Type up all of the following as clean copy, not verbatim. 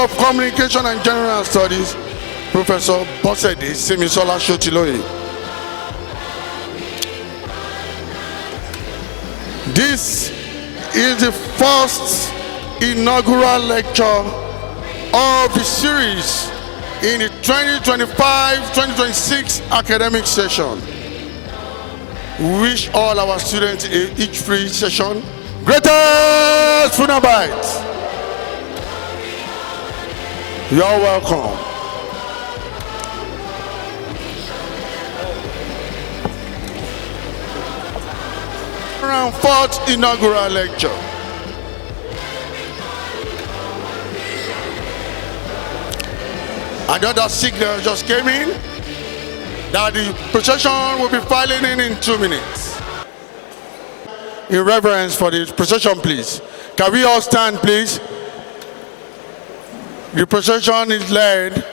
of Communication and General Studies, Professor Bosede Sinmisola Sotiloye. This is the first inaugural lecture of the series in the 2025-2026 academic session. We wish all our students each free session. Greatest Funabites! You're welcome. Around fourth inaugural lecture. Another signal just came in that the procession will be filing in 2 minutes. In reverence for the procession, please. Can we all stand, please? The procession is led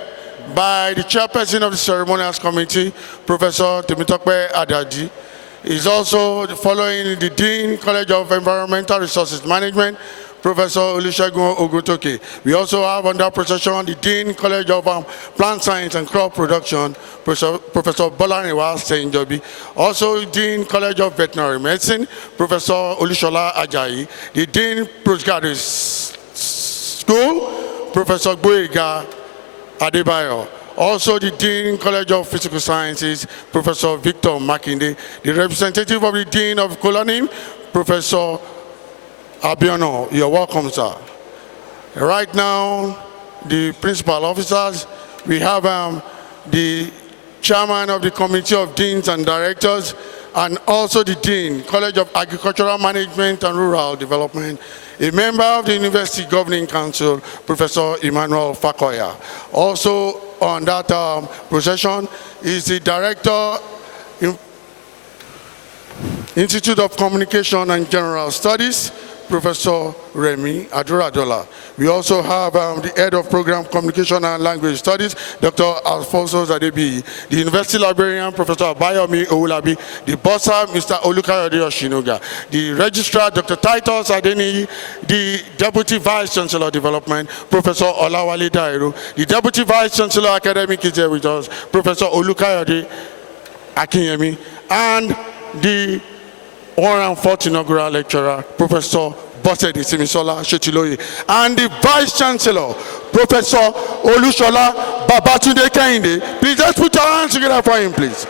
by the chairperson of the ceremonials committee, Professor Temitope Adaji. He's also following the Dean, College of Environmental Resources Management, Professor Olusegun Ogutoke. We also have under procession the Dean, College of Plant Science and Crop Production, Professor Bolaniwa Senjobi. Also Dean, College of Veterinary Medicine, Professor Olushola Ajayi. The Dean, Postgraduate School, Professor Boyega Adebayo. Also the Dean, College of Physical Sciences, Professor Victor Makinde. The representative of the Dean of Colonym, Professor Abiono. You're welcome, sir. Right now, the principal officers, we have the chairman of the Committee of Deans and Directors, and also the Dean, College of Agricultural Management and Rural Development, a member of the University Governing Council, Professor Emmanuel Fakoya. Also on that procession is the Director, Institute of Communication and General Studies, Professor Remy Aduradola. We also have the Head of Program Communication and Language Studies, Dr. Alfonso Zadebi, the University Librarian, Professor Bayomi Oulabi, the Bossa, Mr. Olukayode Oshinoga, the Registrar, Dr. Titus Adeni, the Deputy Vice Chancellor Development, Professor Olawale Dairo, the Deputy Vice Chancellor Academic is here with us, Professor Olukayode Akinyemi, and the 104th inaugural lecturer, Professor Bosede Sinmisola Sotiloye, and the Vice Chancellor, Professor Olushola Babatunde Kehinde. Please let's put our hands together for him, please.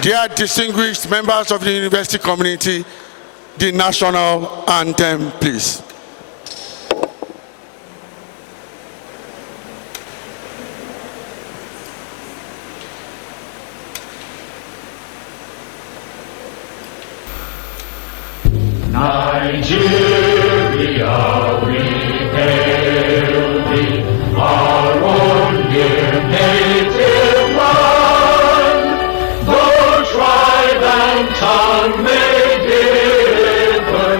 Dear distinguished members of the university community, the national anthem, please. Nigeria, we hail thee, our own dear native land. Though tribe and tongue may differ,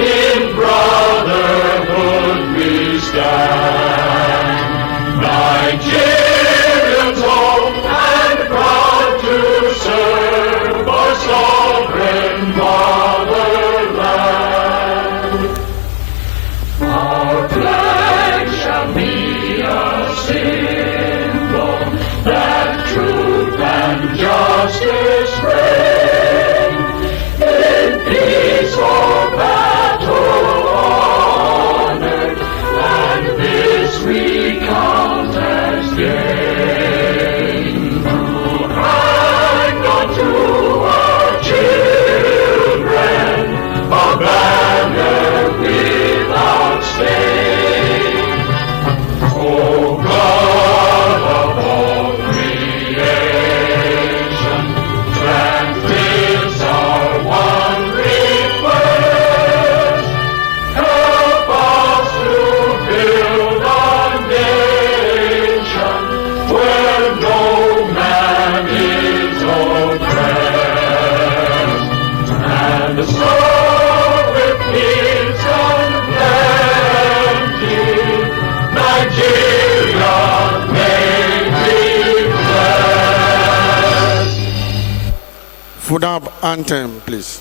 in brotherhood we stand. Nigerians old and proud to serve our sovereign fatherland. Our flag shall be a symbol that truth and justice reign. In peace or battle honored, and this we count as gain. To hang on to our children a banner without stain. Oh God of all creation, grant this our one request. Help us to build a nation where no man is oppressed, and the soul with peace and plenty, Nigeria may be blessed. Funab anthem, please.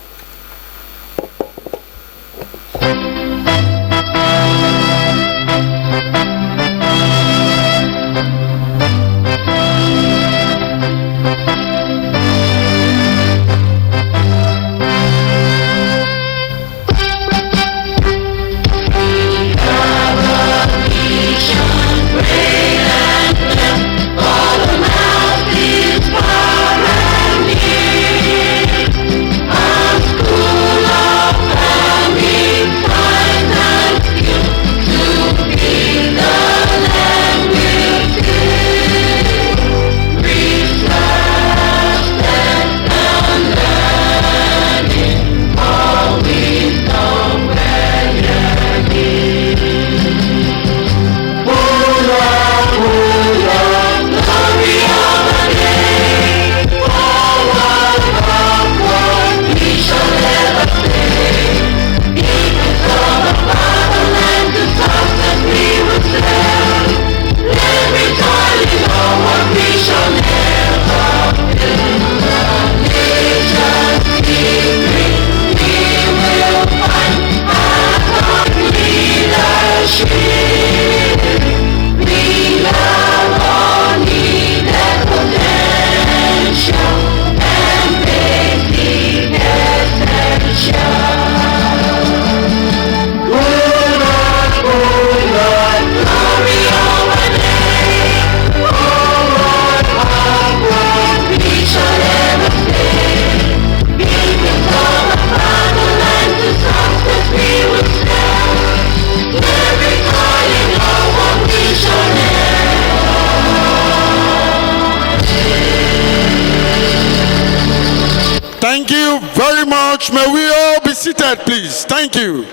Thank you very much. May we all be seated, please. Thank you.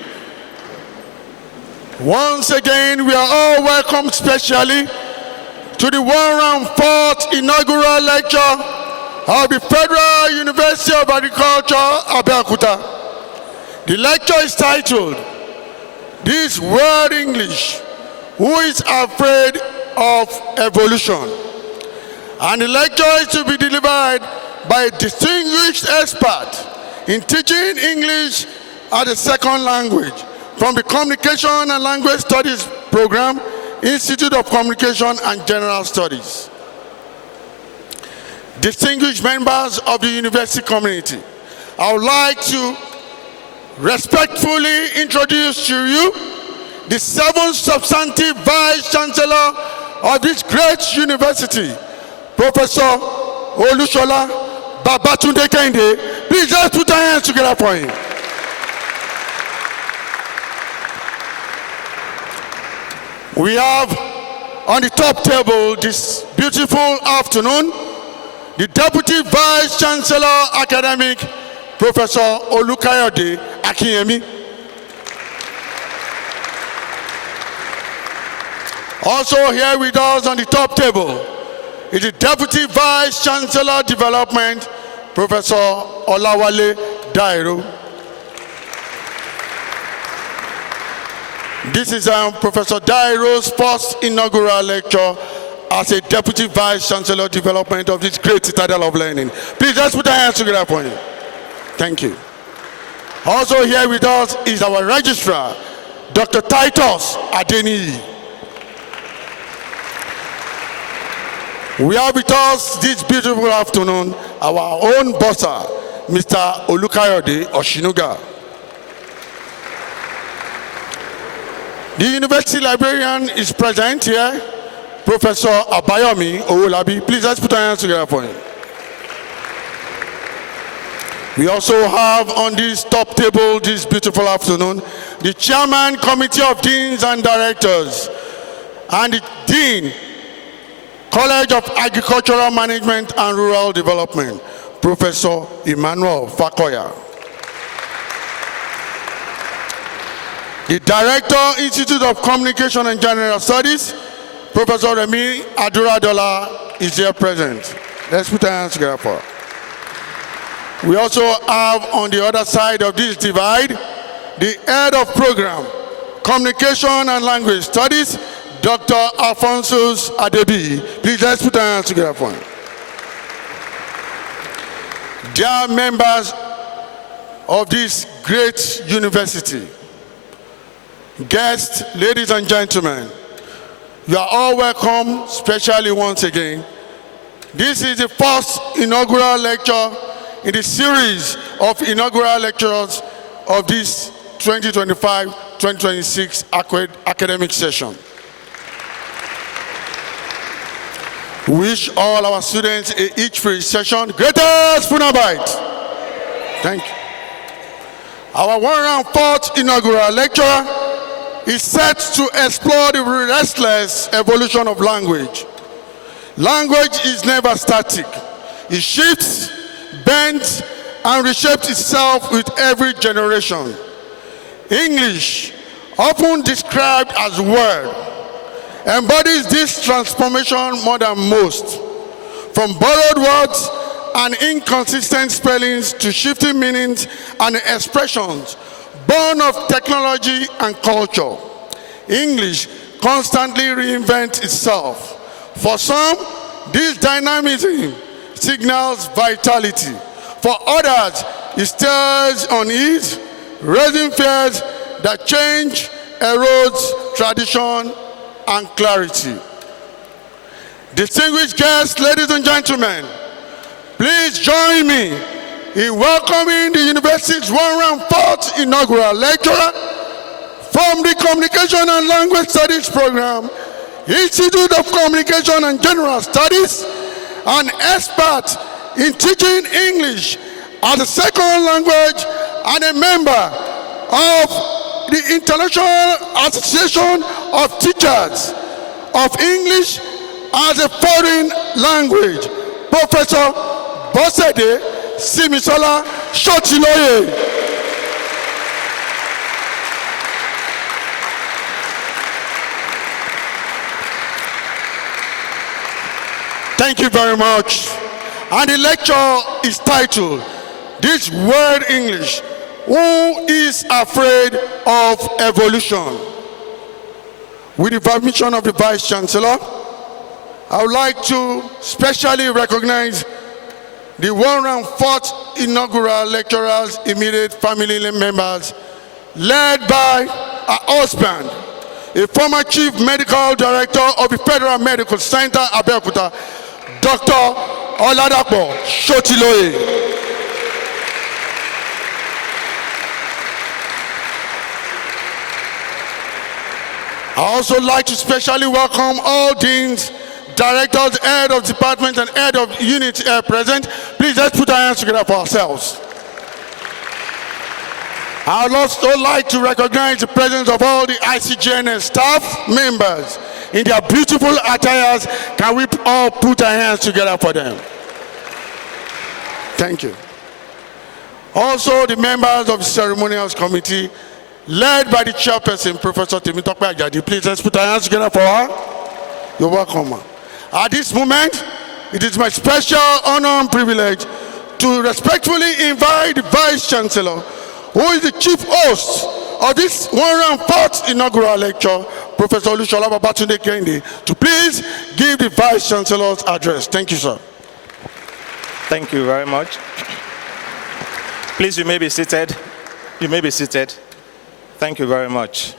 Once again, we are all welcome specially to the 104th inaugural lecture of the Federal University of Agriculture, Abeokuta. The lecture is titled, "This World English, Who is Afraid of Evolution?" And the lecture is to be delivered by a distinguished expert in teaching English as a second language from the Communication and Language Studies Program, Institute of Communication and General Studies. Distinguished members of the university community, I would like to respectfully introduce to you the 7th substantive Vice Chancellor of this great university, Professor Olushola Babatunde Kehinde. Please just put our hands together for him. We have on the top table this beautiful afternoon the Deputy Vice Chancellor Academic, Professor Olukayode Akinyemi. Also here with us on the top table is the Deputy Vice Chancellor Development, Professor Olawale Dairo. This is Professor Dairo's first inaugural lecture as a Deputy Vice Chancellor Development of this great citadel of learning. Please let's put our hands together for him. Thank you. Also here with us is our Registrar, Dr. Titus Adeniyi. We have with us this beautiful afternoon our own bossa, Mr. Olukayode Oshinuga. The university librarian is present here, Professor Abayomi Owolabi. Please let's put our hands together for him. We also have on this top table this beautiful afternoon the Chairman, Committee of Deans and Directors, and the Dean, College of Agricultural Management and Rural Development, Professor Emmanuel Fakoya. The Director, Institute of Communication and General Studies, Professor Remi Aduradola, is here present. Let's put our hands together for her. We also have on the other side of this divide, the Head of Program, Communication and Language Studies, Dr. Alphonsus Adebi. Please let's put our hands together for him. Dear members of this great university, guests, ladies and gentlemen, you are all welcome, especially once again. This is the first inaugural lecture in the series of inaugural lectures of this 2025-2026 academic session. We wish all our students each for each session greatest Funabite. Thank you. Our 104th inaugural lecture is set to explore the restless evolution of language. Language is never static. It shifts, bends, and reshapes itself with every generation. English, often described as word, embodies this transformation more than most. From borrowed words and inconsistent spellings to shifting meanings and expressions born of technology and culture, English constantly reinvents itself. For some, this dynamism signals vitality. For others, it stirs unease, raising fears that change erodes tradition and clarity. Distinguished guests, ladies and gentlemen, please join me in welcoming the university's 104th inaugural lecturer from the Communication and Language Studies Program, Institute of Communication and General Studies, an expert in teaching English as a second language and a member of the International Association of Teachers of English as a Foreign Language, Professor Bosede Sinmisola Sotiloye. Thank you very much. And the lecture is titled, This Word English, Who is Afraid of Evolution? With the permission of the Vice Chancellor, I would like to specially recognize the 104th inaugural lecturers, immediate family members, led by her husband, a former Chief Medical Director of the Federal Medical Center, Abeokuta, Dr. Oladapo Sotiloye. I also like to specially welcome all deans, directors, head of department, and head of unit present. Please let's put our hands together for ourselves. I would also like to recognize the presence of all the ICGNS staff members in their beautiful attires. Can we all put our hands together for them? Thank you. Also, the members of the ceremonials committee, led by the chairperson, Professor Temitope Ajadi. Please let's put our hands together for her. You're welcome. At this moment, it is my special honor and privilege to respectfully invite the Vice Chancellor, who is the chief host of this 104th inaugural lecture, Professor Olushola Babatunde Kehinde, to please give the Vice Chancellor's address. Thank you, sir. Thank you very much. Please, you may be seated. You may be seated. Thank you very much.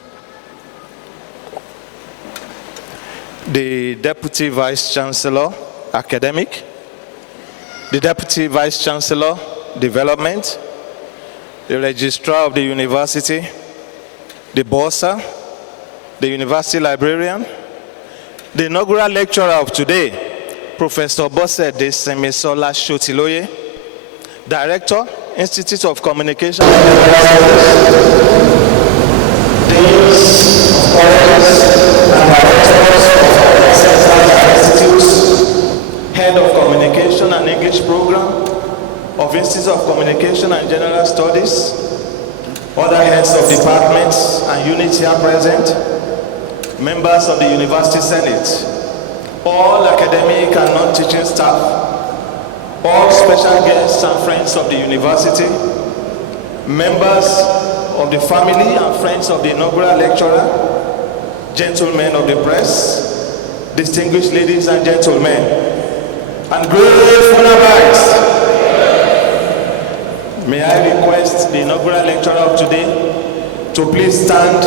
The Deputy Vice Chancellor, Academic, the Deputy Vice Chancellor, Development, the Registrar of the University, the Bursar, the University Librarian, the inaugural lecturer of today, Professor Bosede Sinmisola Sotiloye, Director, Institute of Communication, Deans, Colleges, and Directors of Institutes, Head of Communication and English Program of Institute of Communication and General Studies, other heads of departments and units here present, members of the University Senate, all academic and non-teaching staff, all special guests and friends of the university, members of the family and friends of the inaugural lecturer, gentlemen of the press, distinguished ladies and gentlemen, and great Funabites. May I request the inaugural lecturer of today to please stand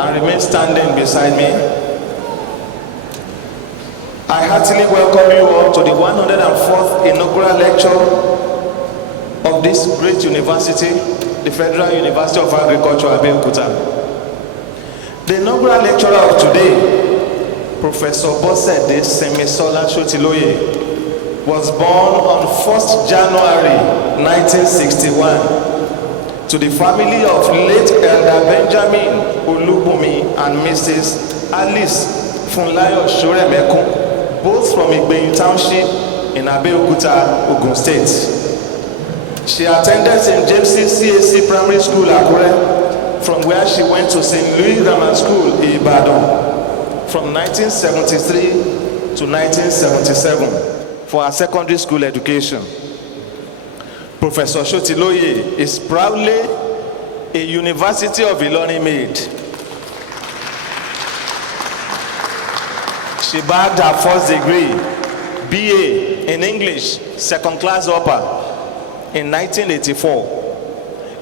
and remain standing beside me. I heartily welcome you all to the 104th inaugural lecture of this great university, the Federal University of Agriculture, Abeokuta. The inaugural lecturer of today, Professor Bosede Sinmisola Sotiloye, was born on 1st January 1961 to the family of late Elder Benjamin Olubumi and Mrs. Alice Funlayo Shoremekun, both from Igbeyin Township in Abeokuta, Ogun State. She attended St. James's CAC Primary School, Akure, from where she went to St. Louis Grammar School, Ibadan, from 1973 to 1977 for her secondary school education. Professor Sotiloye is proudly a University of Ilorin maid. She bagged her first degree, BA in English, second class upper, in 1984,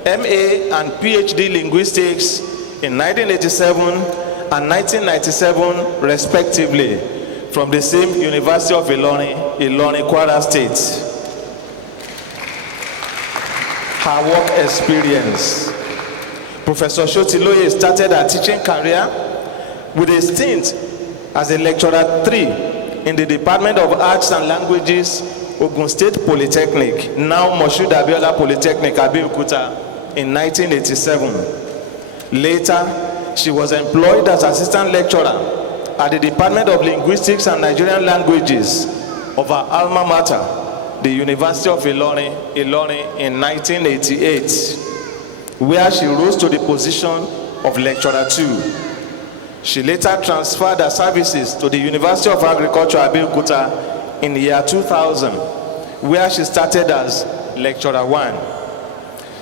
MA and PhD linguistics in 1987 and 1997 respectively from the same University of Ilorin, Kwara State. Her work experience. Professor Sotiloye started her teaching career with a stint as a lecturer 3 in the Department of Arts and Languages, Ogun State Polytechnic, now Moshood Abiola Polytechnic, Abeokuta, in 1987. Later, she was employed as assistant lecturer at the Department of Linguistics and Nigerian Languages of her alma mater, the University of Ilorin in 1988, where she rose to the position of Lecturer 2. She later transferred her services to the University of Agriculture, Abeokuta, in the year 2000, where she started as Lecturer 1.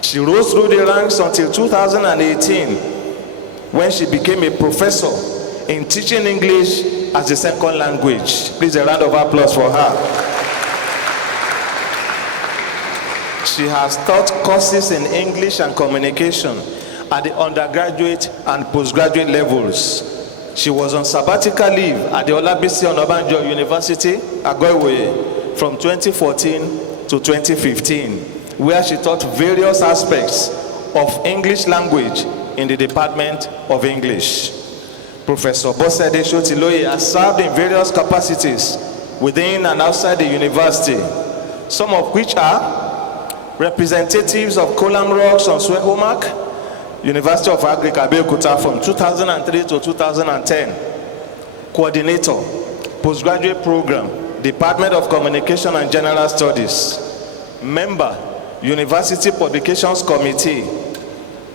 She rose through the ranks until 2018, when she became a professor in teaching English as a second language. Please, a round of applause for her. She has taught courses in English and communication at the undergraduate and postgraduate levels. She was on sabbatical leave at the Olabisi Onabanjo University, Agoiwoye, from 2014 to 2015, where she taught various aspects of English language in the Department of English. Professor Bosede Sotiloye has served in various capacities within and outside the university, some of which are representatives of Kolam Rocks on Swehomak, University of Agriculture, Abeokuta from 2003 to 2010, coordinator, postgraduate program, Department of Communication and General Studies, member, University Publications Committee,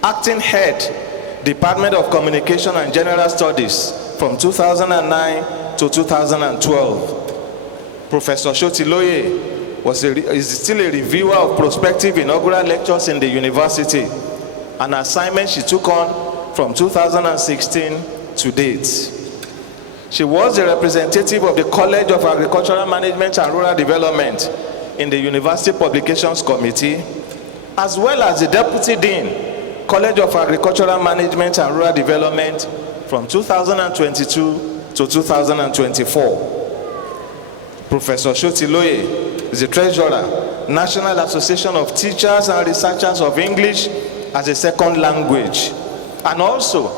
acting head, Department of Communication and General Studies from 2009 to 2012. Professor Sotiloye is still a reviewer of prospective inaugural lectures in the university, an assignment she took on from 2016 to date. She was the representative of the College of Agricultural Management and Rural Development in the University Publications Committee, as well as the Deputy Dean, College of Agricultural Management and Rural Development from 2022 to 2024. Professor Sotiloye is the Treasurer, National Association of Teachers and Researchers of English as a Second Language, and also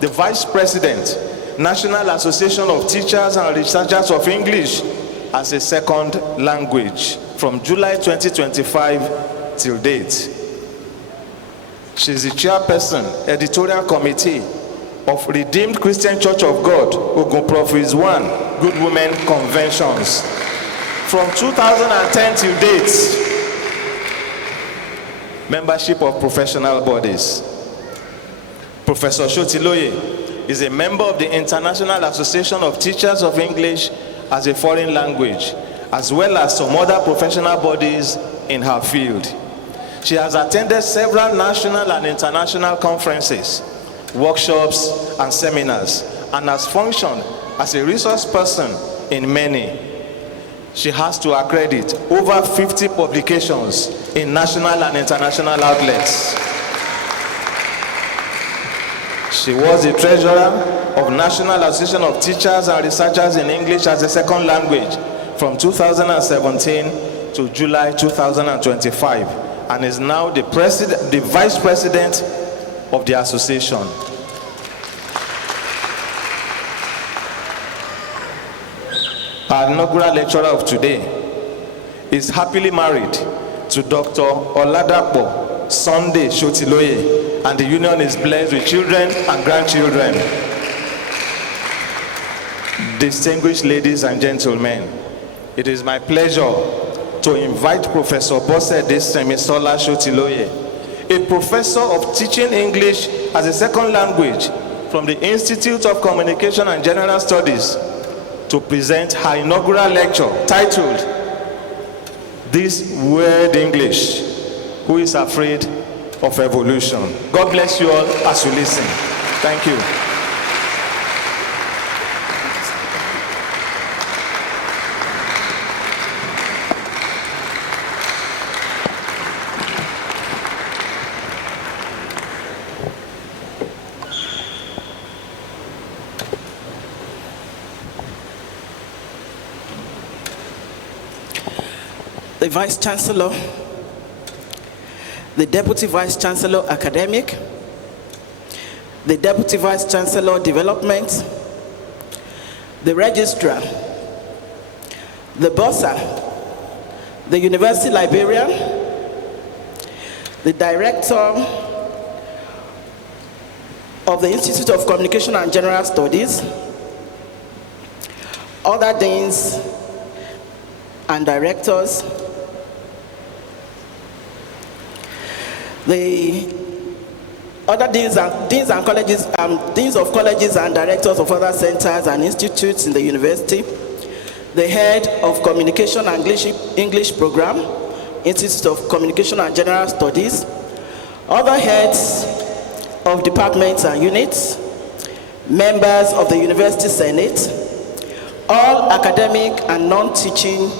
the Vice President, National Association of Teachers and Researchers of English as a Second Language from July 2025 till date. She is the Chairperson, Editorial Committee of Redeemed Christian Church of God, Ogun Prof. 1, Good Women Conventions. From 2010 till date, membership of professional bodies. Professor Sotiloye is a member of the International Association of Teachers of English as a Foreign Language, as well as some other professional bodies in her field. She has attended several national and international conferences, workshops, and seminars, and has functioned as a resource person in many. She has to accredit over 50 publications in national and international outlets. She was the treasurer of National Association of Teachers and Researchers in English as a Second Language from 2017 to July 2025, and is now the vice president of the association. Our inaugural lecturer of today is happily married to Dr. Oladapo Sunday Sotiloye, and the union is blessed with children and grandchildren. Distinguished ladies and gentlemen, it is my pleasure to invite Professor Bosede Sinmisola Sotiloye, a professor of teaching English as a second language from the Institute of Communication and General Studies, to present her inaugural lecture titled, "This Weird English, Who is Afraid of Evolution?" God bless you all as you listen. Thank you. The Vice Chancellor, the Deputy Vice Chancellor Academic, the Deputy Vice Chancellor Development, the Registrar, the Bursar, the University Librarian, the Director of the Institute of Communication and General Studies, other deans and directors, the other deans of colleges and directors of other centers and institutes in the university, the head of Communication and English Program, Institute of Communication and General Studies, other heads of departments and units, members of the University Senate, all academic and non-teaching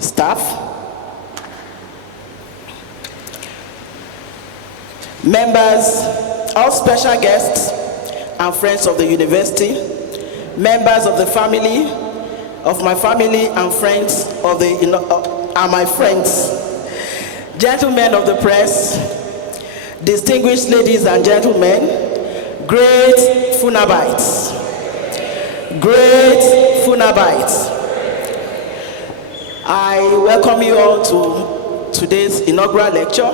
staff, members, all special guests and friends of the university, members of the family, of my family and friends of the and my friends, gentlemen of the press, distinguished ladies and gentlemen, great Funabites, I welcome you all to today's inaugural lecture,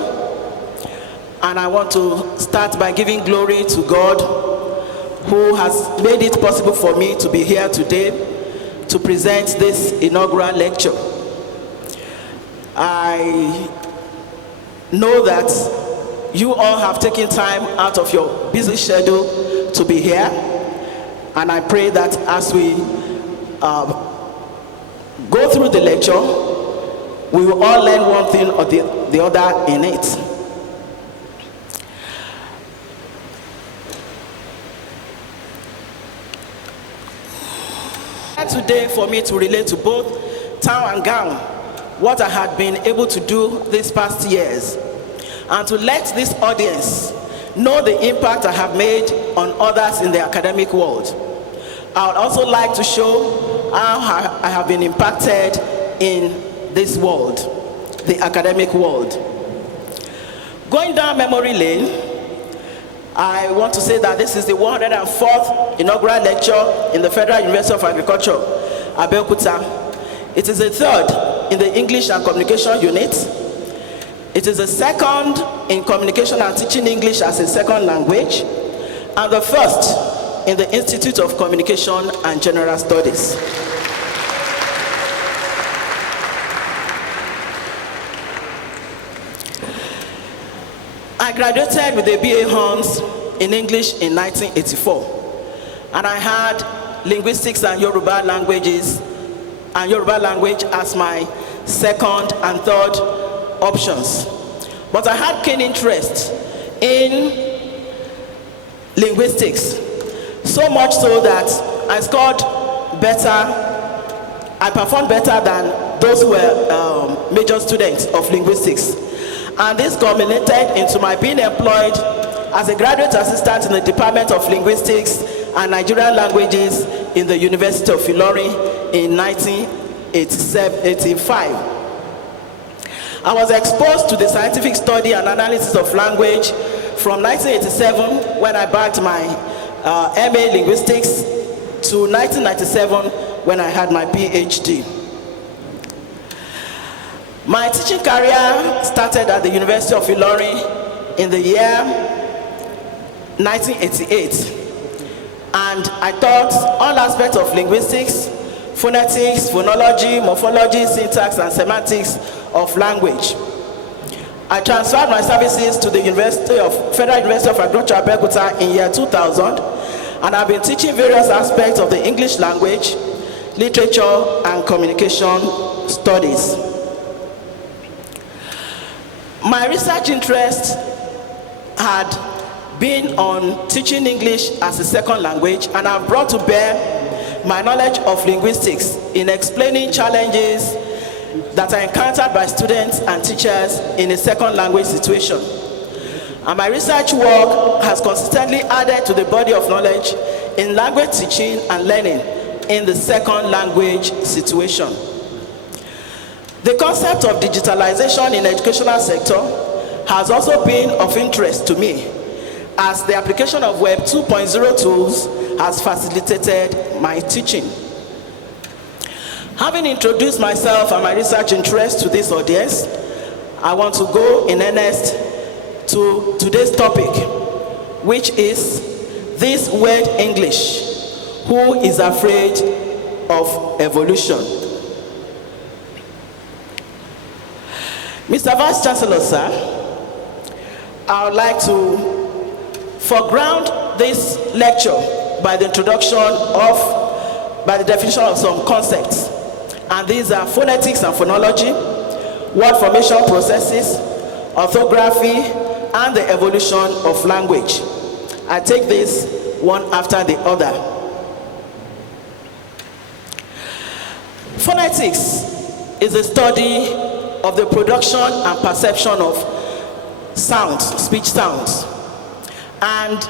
and I want to start by giving glory to God who has made it possible for me to be here today to present this inaugural lecture. I know that you all have taken time out of your busy schedule to be here, and I pray that as we go through the lecture, we will all learn one thing or the other in it. Today for me to relate to both town and gown what I had been able to do these past years, and to let this audience know the impact I have made on others in the academic world. I would also like to show how I have been impacted in this world, the academic world. Going down memory lane, I want to say that this is the 104th inaugural lecture in the Federal University of Agriculture, Abeokuta. It is the third in the English and Communication unit. It is the second in Communication and Teaching English as a second language, and the first in the Institute of Communication and General Studies. I graduated with a BA Honors in English in 1984, and I had linguistics and Yoruba language as my second and third options. But I had keen interest in linguistics, so much so that I performed better than those who were major students of linguistics. And this culminated into my being employed as a graduate assistant in the Department of Linguistics and Nigerian Languages in the University of Ilorin in 1985. I was exposed to the scientific study and analysis of language from 1987, when I bagged my MA Linguistics, to 1997, when I had my PhD. My teaching career started at the University of Ilorin in the year 1988, and I taught all aspects of linguistics, phonetics, phonology, morphology, syntax, and semantics of language. I transferred my services to the Federal University of Agriculture, Abeokuta in year 2000, and I've been teaching various aspects of the English language, literature, and communication studies. My research interest had been on teaching English as a second language, and I've brought to bear my knowledge of linguistics in explaining challenges that are encountered by students and teachers in a second language situation. And my research work has consistently added to the body of knowledge in language teaching and learning in the second language situation. The concept of digitalization in the educational sector has also been of interest to me, as the application of Web 2.0 tools has facilitated my teaching. Having introduced myself and my research interest to this audience, I want to go in earnest to today's topic, which is this word English. Who is afraid of evolution? Mr. Vice Chancellor, sir, I would like to foreground this lecture by the definition of some concepts. And these are phonetics and phonology, word formation processes, orthography, and the evolution of language. I take this one after the other. Phonetics is the study of the production and perception of sounds, speech sounds. And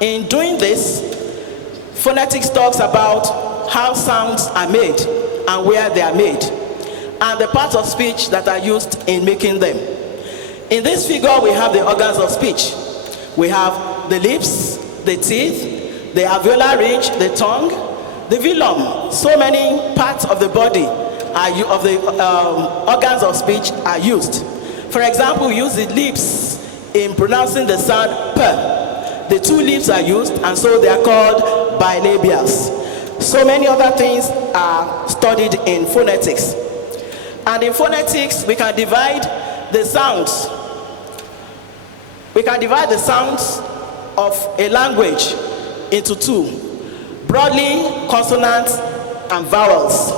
in doing this, phonetics talks about how sounds are made and where they are made, and the parts of speech that are used in making them. In this figure, we have the organs of speech. We have the lips, the teeth, the alveolar ridge, the tongue, the velum. So many parts of the body of the organs of speech are used. For example, we use the lips in pronouncing the sound p. The two lips are used, and so they are called bilabials. So many other things are studied in phonetics. And in phonetics, we can divide the sounds. We can divide the sounds of a language into two: broadly, consonants and vowels.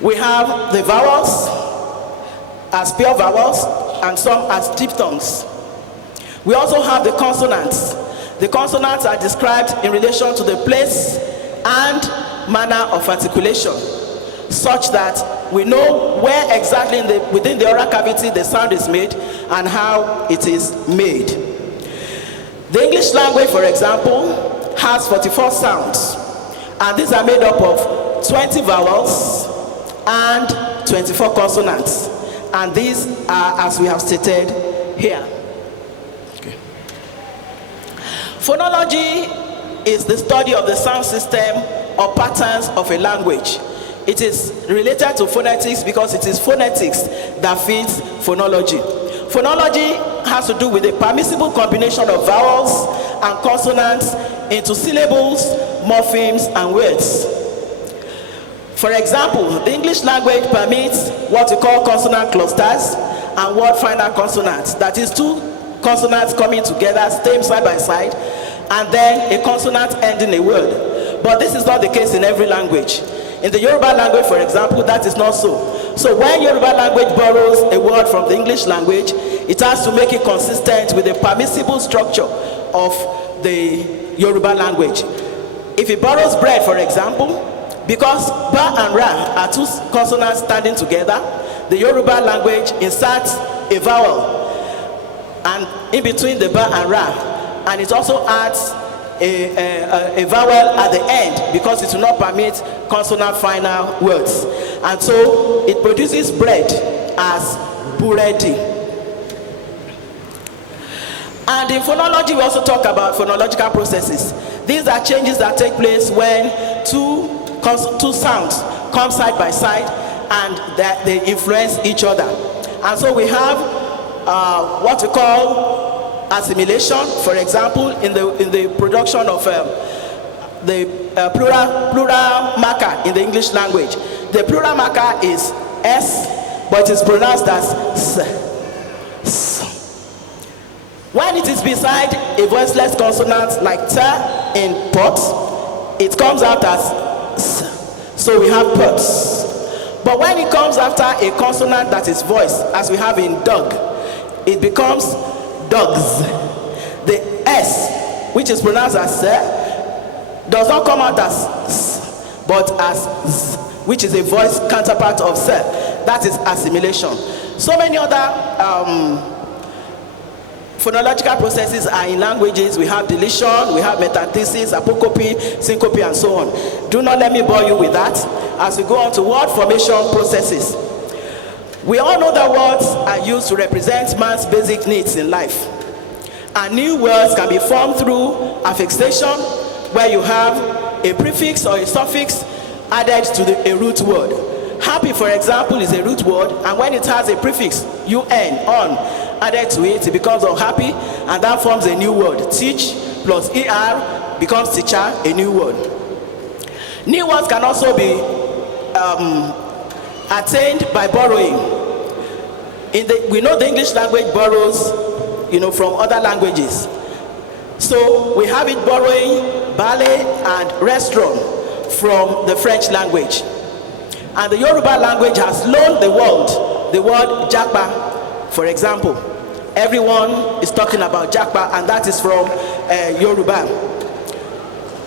We have the vowels as pure vowels and some as diphthongs. We also have the consonants. The consonants are described in relation to the place and manner of articulation, such that we know where exactly within the oral cavity the sound is made and how it is made. The English language, for example, has 44 sounds, and these are made up of 20 vowels and 24 consonants, and these are as we have stated here. Okay. Phonology is the study of the sound system or patterns of a language. It is related to phonetics because it is phonetics that feeds phonology. Phonology has to do with the permissible combination of vowels and consonants into syllables, morphemes, and words. For example, the English language permits what we call consonant clusters and word final consonants. That is, two consonants coming together, staying side by side, and then a consonant ending a word. But this is not the case in every language. In the Yoruba language, for example, that is not so. So when Yoruba language borrows a word from the English language, it has to make it consistent with the permissible structure of the Yoruba language. If it borrows bread, for example, because ba and ra are two consonants standing together, the Yoruba language inserts a vowel and in between the ba and ra, and it also adds a vowel at the end because it will not permit consonant final words, and so it produces bread as buredi. And in phonology, we also talk about phonological processes. These are changes that take place when two sounds come side by side and that they influence each other. And so we have what we call assimilation. For example, in the production of the plural marker in the English language, the plural marker is S, but it is pronounced as S. When it is beside a voiceless consonant like T in pot, it comes out as S. So we have pots. But when it comes after a consonant that is voiced, as we have in dog, it becomes dogs. The S, which is pronounced as S, does not come out as S, but as Z, which is a voice counterpart of S. That is assimilation. So many other phonological processes are in languages. We have deletion, we have metathesis, apocope, syncope, and so on. Do not let me bore you with that as we go on to word formation processes. We all know that words are used to represent man's basic needs in life. And new words can be formed through affixation, where you have a prefix or a suffix added to a root word. Happy, for example, is a root word, and when it has a prefix, un, on, added to it, it becomes unhappy, and that forms a new word. Teach plus er becomes teacher, a new word. New words can also be attained by borrowing. We know the English language borrows, from other languages. So we have it borrowing ballet and restaurant from the French language. And the Yoruba language has loaned the word Japa, for example. Everyone is talking about Japa, and that is from Yoruba.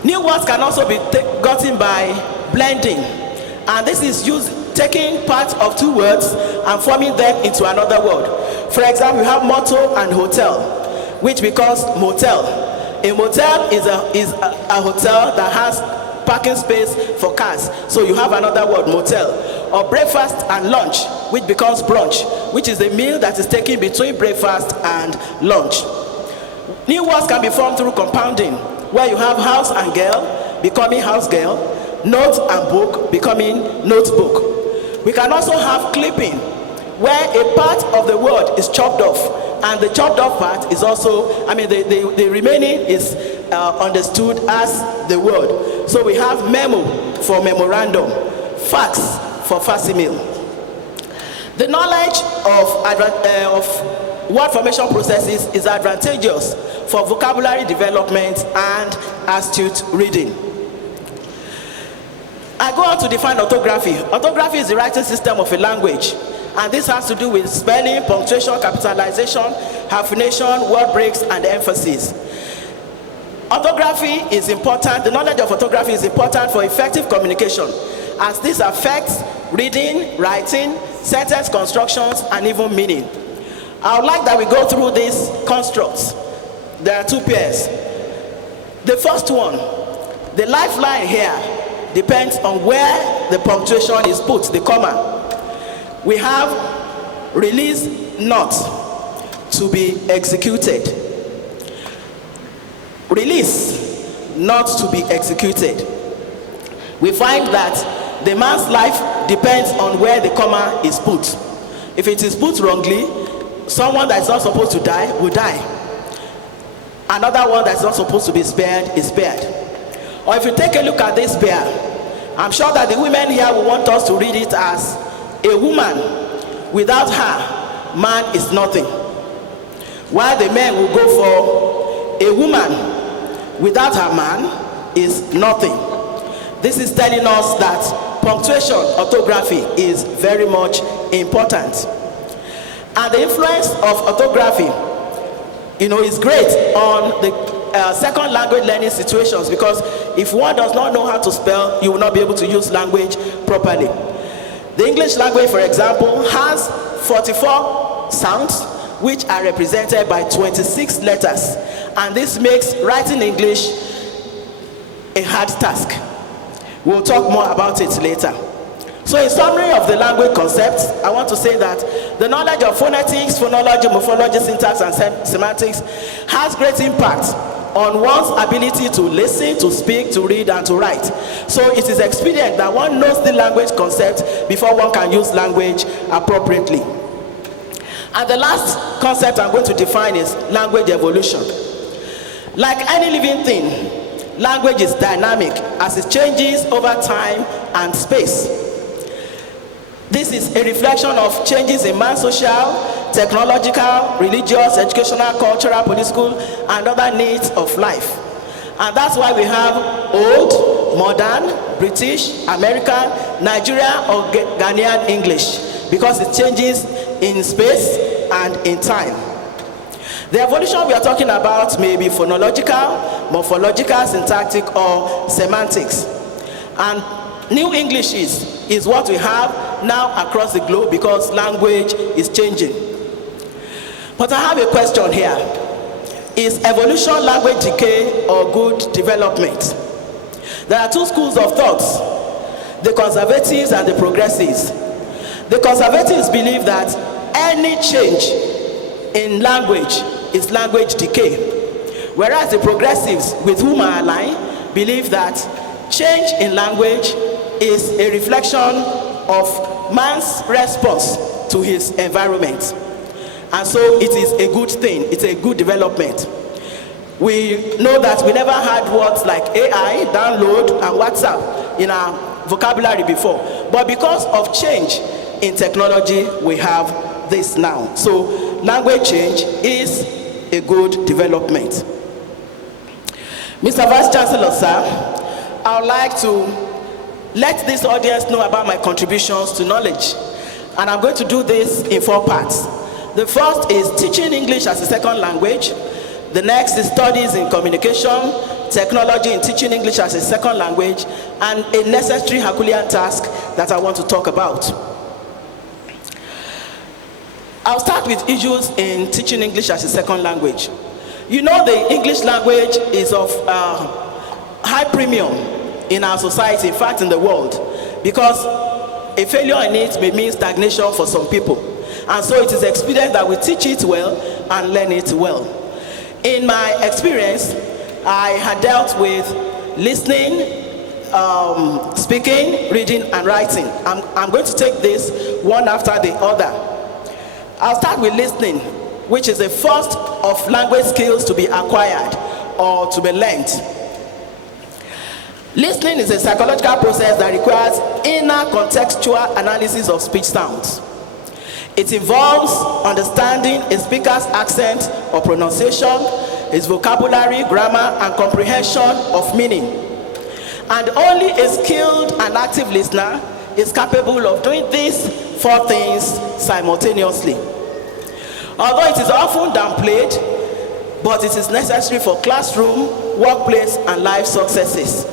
New words can also be gotten by blending, and this is taking parts of two words and forming them into another word. For example, we have motel and hotel, which becomes motel. A motel is a hotel that has parking space for cars, so you have another word, motel. Or breakfast and lunch, which becomes brunch, which is a meal that is taken between breakfast and lunch. New words can be formed through compounding, where you have house and girl becoming house girl, note and book becoming notebook. We can also have clipping, where a part of the word is chopped off, and the chopped off part is also, the remaining is understood as the word. So we have memo for memorandum, fax for facsimile. The knowledge of word formation processes is advantageous for vocabulary development and astute reading. I go on to define orthography. Orthography is the writing system of a language, and this has to do with spelling, punctuation, capitalization, hyphenation, word breaks, and emphasis. Orthography is important. The knowledge of orthography is important for effective communication, as this affects reading, writing, sentence constructions, and even meaning. I would like that we go through these constructs. There are two pairs. The first one, the lifeline here, depends on where the punctuation is put, the comma. We have release not to be executed. Release not to be executed. We find that the man's life depends on where the comma is put. If it is put wrongly, someone that is not supposed to die will die. Another one that is not supposed to be spared is spared. Or if you take a look at this pair, I'm sure that the women here will want us to read it as a woman without her, man is nothing. While the men will go for a woman without her man is nothing. This is telling us that punctuation, orthography is very much important. And the influence of orthography, is great on the second language learning situations, because if one does not know how to spell, you will not be able to use language properly. The English language, for example, has 44 sounds, which are represented by 26 letters, and this makes writing English a hard task. We'll talk more about it later. So in summary of the language concepts, I want to say that the knowledge of phonetics, phonology, morphology, syntax, and semantics has great impact on one's ability to listen, to speak, to read, and to write. So it is expedient that one knows the language concept before one can use language appropriately. And the last concept I'm going to define is language evolution. Like any living thing, language is dynamic as it changes over time and space. This is a reflection of changes in man's social, technological, religious, educational, cultural, political, and other needs of life. And that's why we have old, modern, British, American, Nigerian, or Ghanaian English, because it changes in space and in time. The evolution we are talking about may be phonological, morphological, syntactic, or semantics. And New English is what we have now across the globe, because language is changing. But I have a question here. Is evolution language decay or good development? There are two schools of thoughts, the conservatives and the progressives. The conservatives believe that any change in language is language decay, whereas the progressives, with whom I align, believe that change in language is a reflection of man's response to his environment. And so it is a good thing, it's a good development. We know that we never had words like AI, download, and WhatsApp in our vocabulary before. But because of change in technology, we have this now. So language change is a good development. Mr. Vice Chancellor, sir, I would like to let this audience know about my contributions to knowledge. And I'm going to do this in 4 parts. The first is teaching English as a second language. The next is studies in communication, technology in teaching English as a second language, and a necessary Herculean task that I want to talk about. I'll start with issues in teaching English as a second language. You know, the English language is of high premium in our society, in fact in the world, because a failure in it may mean stagnation for some people. And so it is expedient that we teach it well and learn it well. In my experience, I had dealt with listening, speaking, reading, and writing. I'm going to take this one after the other. I'll start with listening, which is the first of language skills to be acquired or to be learned. Listening is a psychological process that requires inner contextual analysis of speech sounds. It involves understanding a speaker's accent or pronunciation, his vocabulary, grammar, and comprehension of meaning. And only a skilled and active listener is capable of doing these 4 things simultaneously. Although it is often downplayed, but it is necessary for classroom, workplace, and life successes.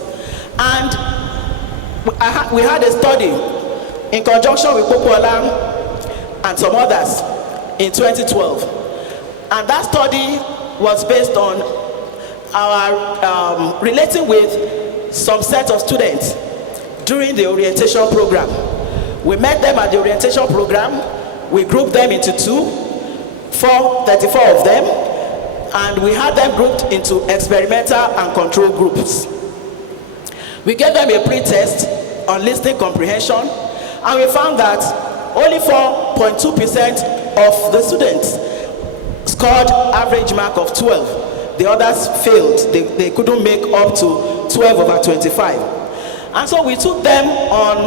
And we had a study in conjunction with Popola and some others in 2012. And that study was based on our relating with some set of students during the orientation program. We met them at the orientation program. We grouped them into 34 of them, and we had them grouped into experimental and control groups. We gave them a pre-test on listening comprehension, and we found that only 4.2% of the students scored average mark of 12. The others failed. They couldn't make up to 12 over 25. And so we took them on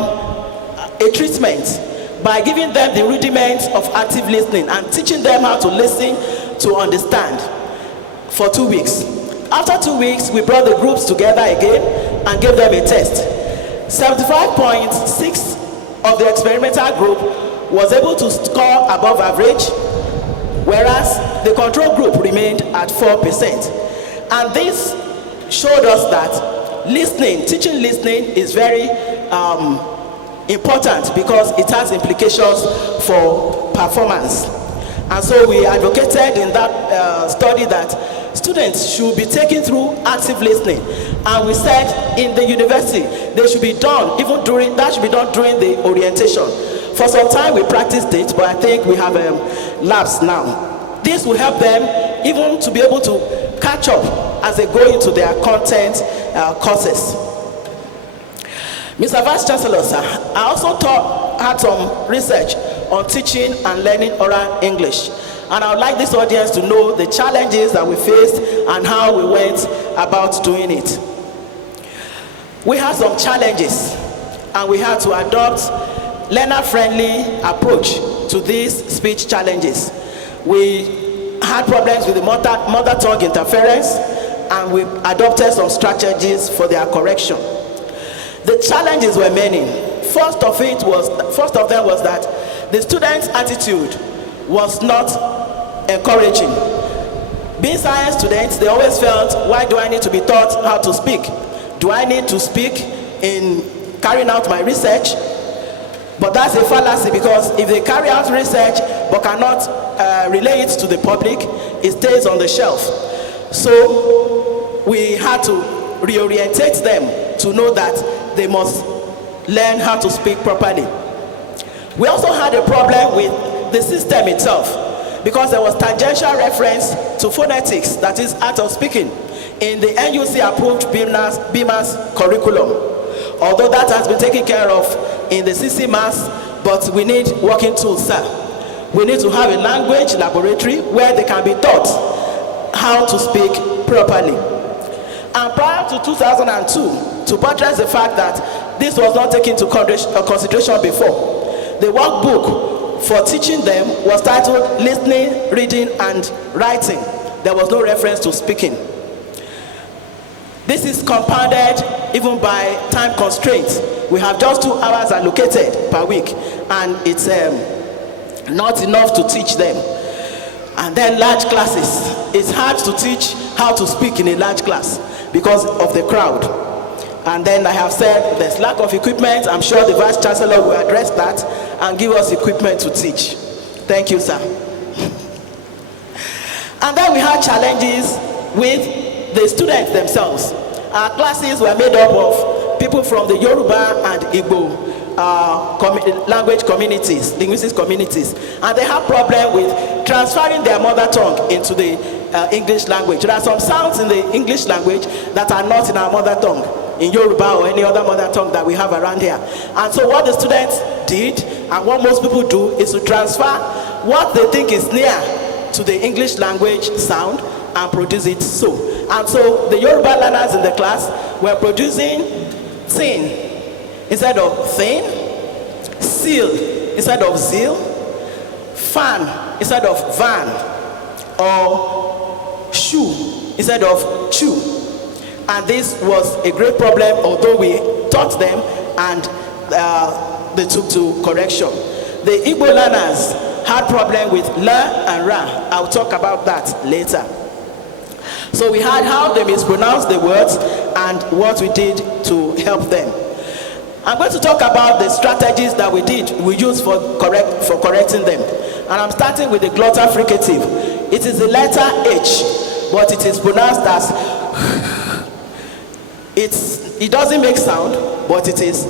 a treatment by giving them the rudiments of active listening and teaching them how to listen to understand for 2 weeks. After 2 weeks, we brought the groups together again and gave them a test. 75.6 of the experimental group was able to score above average, whereas the control group remained at 4%. And this showed us that listening, teaching listening is very important because it has implications for performance. And so we advocated in that study that students should be taken through active listening. And we said in the university, they should be done, that should be done during the orientation. For some time we practiced it, but I think we have labs now. This will help them even to be able to catch up as they go into their content courses. Mr. Vice Chancellor, sir, I also had some research on teaching and learning oral English. And I would like this audience to know the challenges that we faced and how we went about doing it. We had some challenges, and we had to adopt learner-friendly approach to these speech challenges. We had problems with the mother tongue interference, and we adopted some strategies for their correction. The challenges were many. First of them was that the students' attitude was not encouraging. Being science students, they always felt, why do I need to be taught how to speak? Do I need to speak in carrying out my research? But that's a fallacy, because if they carry out research but cannot relay it to the public, it stays on the shelf. So we had to reorientate them to know that they must learn how to speak properly. We also had a problem with the system itself, because there was tangential reference to phonetics, that is art of speaking, in the NUC approved BMAS curriculum. Although that has been taken care of in the CC Mass, but we need working tools, sir. We need to have a language laboratory where they can be taught how to speak properly. And prior to 2002, to buttress the fact that this was not taken into consideration before, the workbook for teaching them was titled Listening, Reading, and Writing. There was no reference to speaking. This is compounded even by time constraints. We have just 2 hours allocated per week, and it's not enough to teach them. And then large classes. It's hard to teach how to speak in a large class because of the crowd. And then I have said there's lack of equipment. I'm sure the Vice Chancellor will address that and give us equipment to teach. Thank you, sir. And then we had challenges with the students themselves. Our classes were made up of people from the Yoruba and Igbo language communities, linguistic communities, and they have problem with transferring their mother tongue into the English language. There are some sounds in the English language that are not in our mother tongue, in Yoruba or any other mother tongue that we have around here. And so what the students did, and what most people do, is to transfer what they think is near to the English language sound and produce it so. And so the Yoruba learners in the class were producing thin instead of thin, seal instead of zeal, fan instead of van, or shoe instead of chew. And this was a great problem, although we taught them and they took to correction. The Igbo learners had problem with la and ra. I'll talk about that later. So we had how they mispronounced the words and what we did to help them. I'm going to talk about the strategies that we used for correcting them. And I'm starting with the glottal fricative. It is the letter H, but it is pronounced as it doesn't make sound, but it is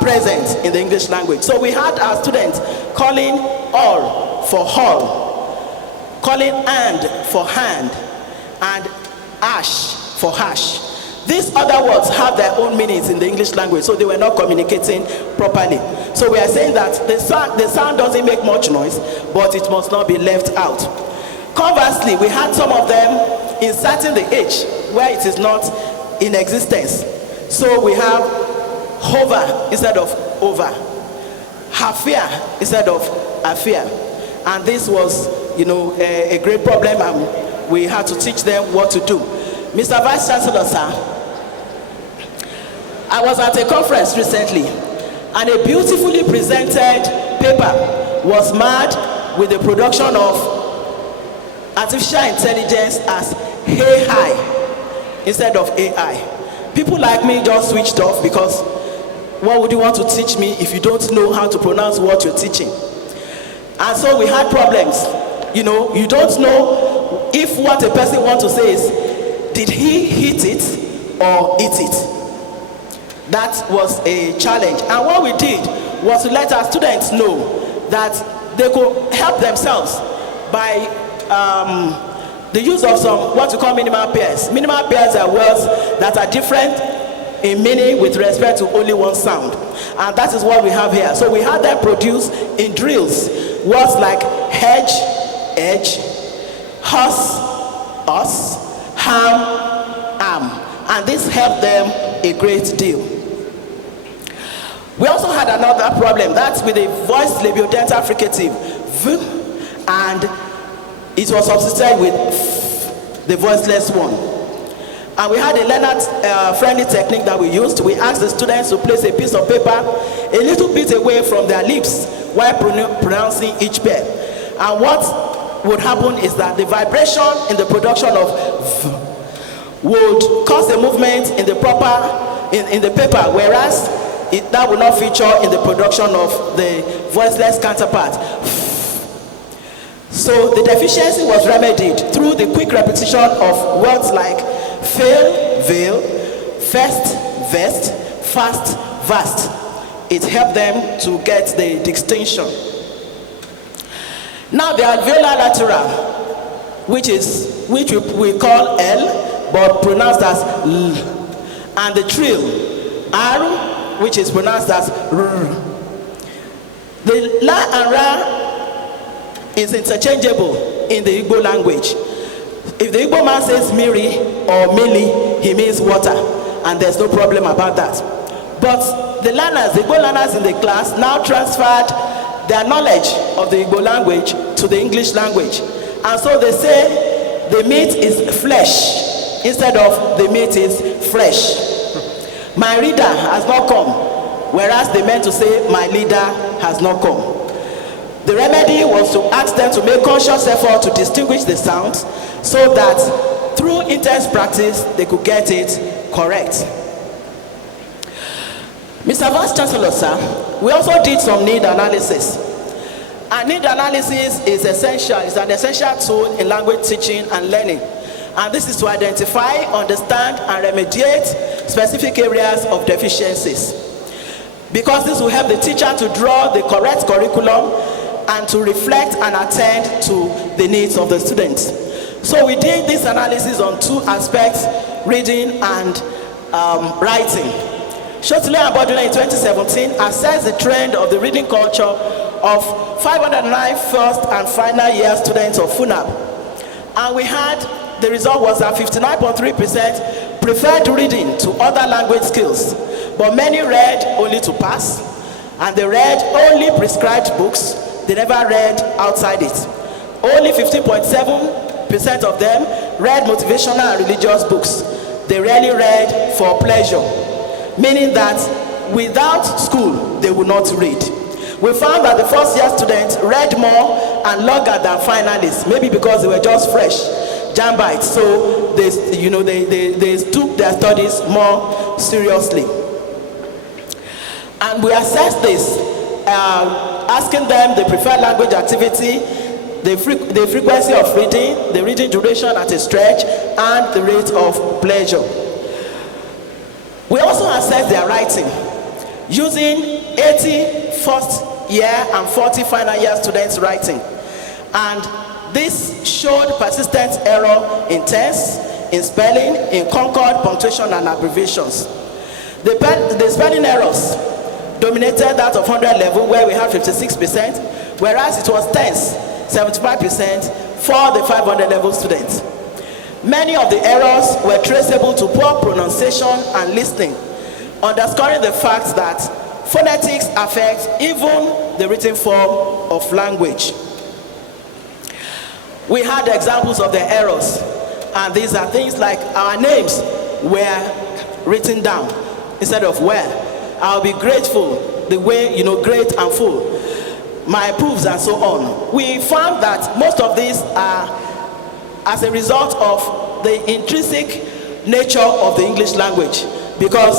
present in the English language. So we had our students calling all for hall, calling and for hand, and ash for hash. These other words have their own meanings in the English language, so they were not communicating properly. So we are saying that the sound doesn't make much noise, but it must not be left out. Conversely, we had some of them inserting the H where it is not in existence. So we have hover instead of over, hafia instead of afia. And this was, a great problem, and we had to teach them what to do. Mr. Vice Chancellor, sir, I was at a conference recently, and a beautifully presented paper was marred with the production of artificial intelligence as AI instead of AI. People like me just switched off, because what would you want to teach me if you don't know how to pronounce what you're teaching? And so we had problems. You don't know if what a person wants to say is, did he hit it or eat it? That was a challenge. And what we did was to let our students know that they could help themselves by the use of some what we call minimal pairs. Minimal pairs are words that are different in meaning with respect to only one sound. And that is what we have here. So we had them produce in drills words like hedge, edge, horse, us, ham, am. And this helped them a great deal. We also had another problem. That's with the voice labiodental fricative, v, and it was substituted with f, the voiceless one. And we had a learner-friendly technique that we used. We asked the students to place a piece of paper a little bit away from their lips while pronouncing each pair. And what would happen is that the vibration in the production of v would cause a movement in the paper, whereas that will not feature in the production of the voiceless counterpart. So the deficiency was remedied through the quick repetition of words like fail, veil, first, vest, fast, vast. It helped them to get the distinction. Now the alveolar lateral, which we call L, but pronounced as L, and the trill, R, which is pronounced as R. The La and Ra is interchangeable in the Igbo language. If the Igbo man says Miri or Mili, he means water, and there's no problem about that. But the Igbo learners in the class now transferred their knowledge of the Igbo language to the English language. And so they say the meat is flesh instead of the meat is fresh. My reader has not come, whereas they meant to say my leader has not come. The remedy was to ask them to make conscious effort to distinguish the sounds so that through intense practice they could get it correct. Mr. Vice Chancellor, sir, we also did some need analysis. And need analysis is essential, it's an essential tool in language teaching and learning. And this is to identify, understand, and remediate specific areas of deficiencies. Because this will help the teacher to draw the correct curriculum and to reflect and attend to the needs of the students. So we did this analysis on two aspects, reading and writing. Sotiloye and Bodule in 2017 assessed the trend of the reading culture of 509 first and final year students of FUNAB. And we had, the result was that 59.3% preferred reading to other language skills, but many read only to pass, and they read only prescribed books, they never read outside it. Only 15.7% of them read motivational and religious books. They rarely read for pleasure, meaning that without school, they would not read. We found that the first year students read more and longer than finalists, maybe because they were just fresh, jambites, so they took their studies more seriously. And we assessed this, asking them the preferred language activity, the frequency of reading, the reading duration at a stretch, and the rate of pleasure. We also assessed their writing using 80 first year and 40 final year students writing. And this showed persistent error in tense, in spelling, in concord, punctuation, and abbreviations. The spelling errors dominated that of 100 level, where we had 56%, whereas it was tense, 75% for the 500 level students. Many of the errors were traceable to poor pronunciation and listening, underscoring the fact that phonetics affects even the written form of language. We had examples of the errors, and these are things like our names were written down instead of were. I'll be grateful, the way, great and full. My proofs and so on. We found that most of these are as a result of the intrinsic nature of the English language, because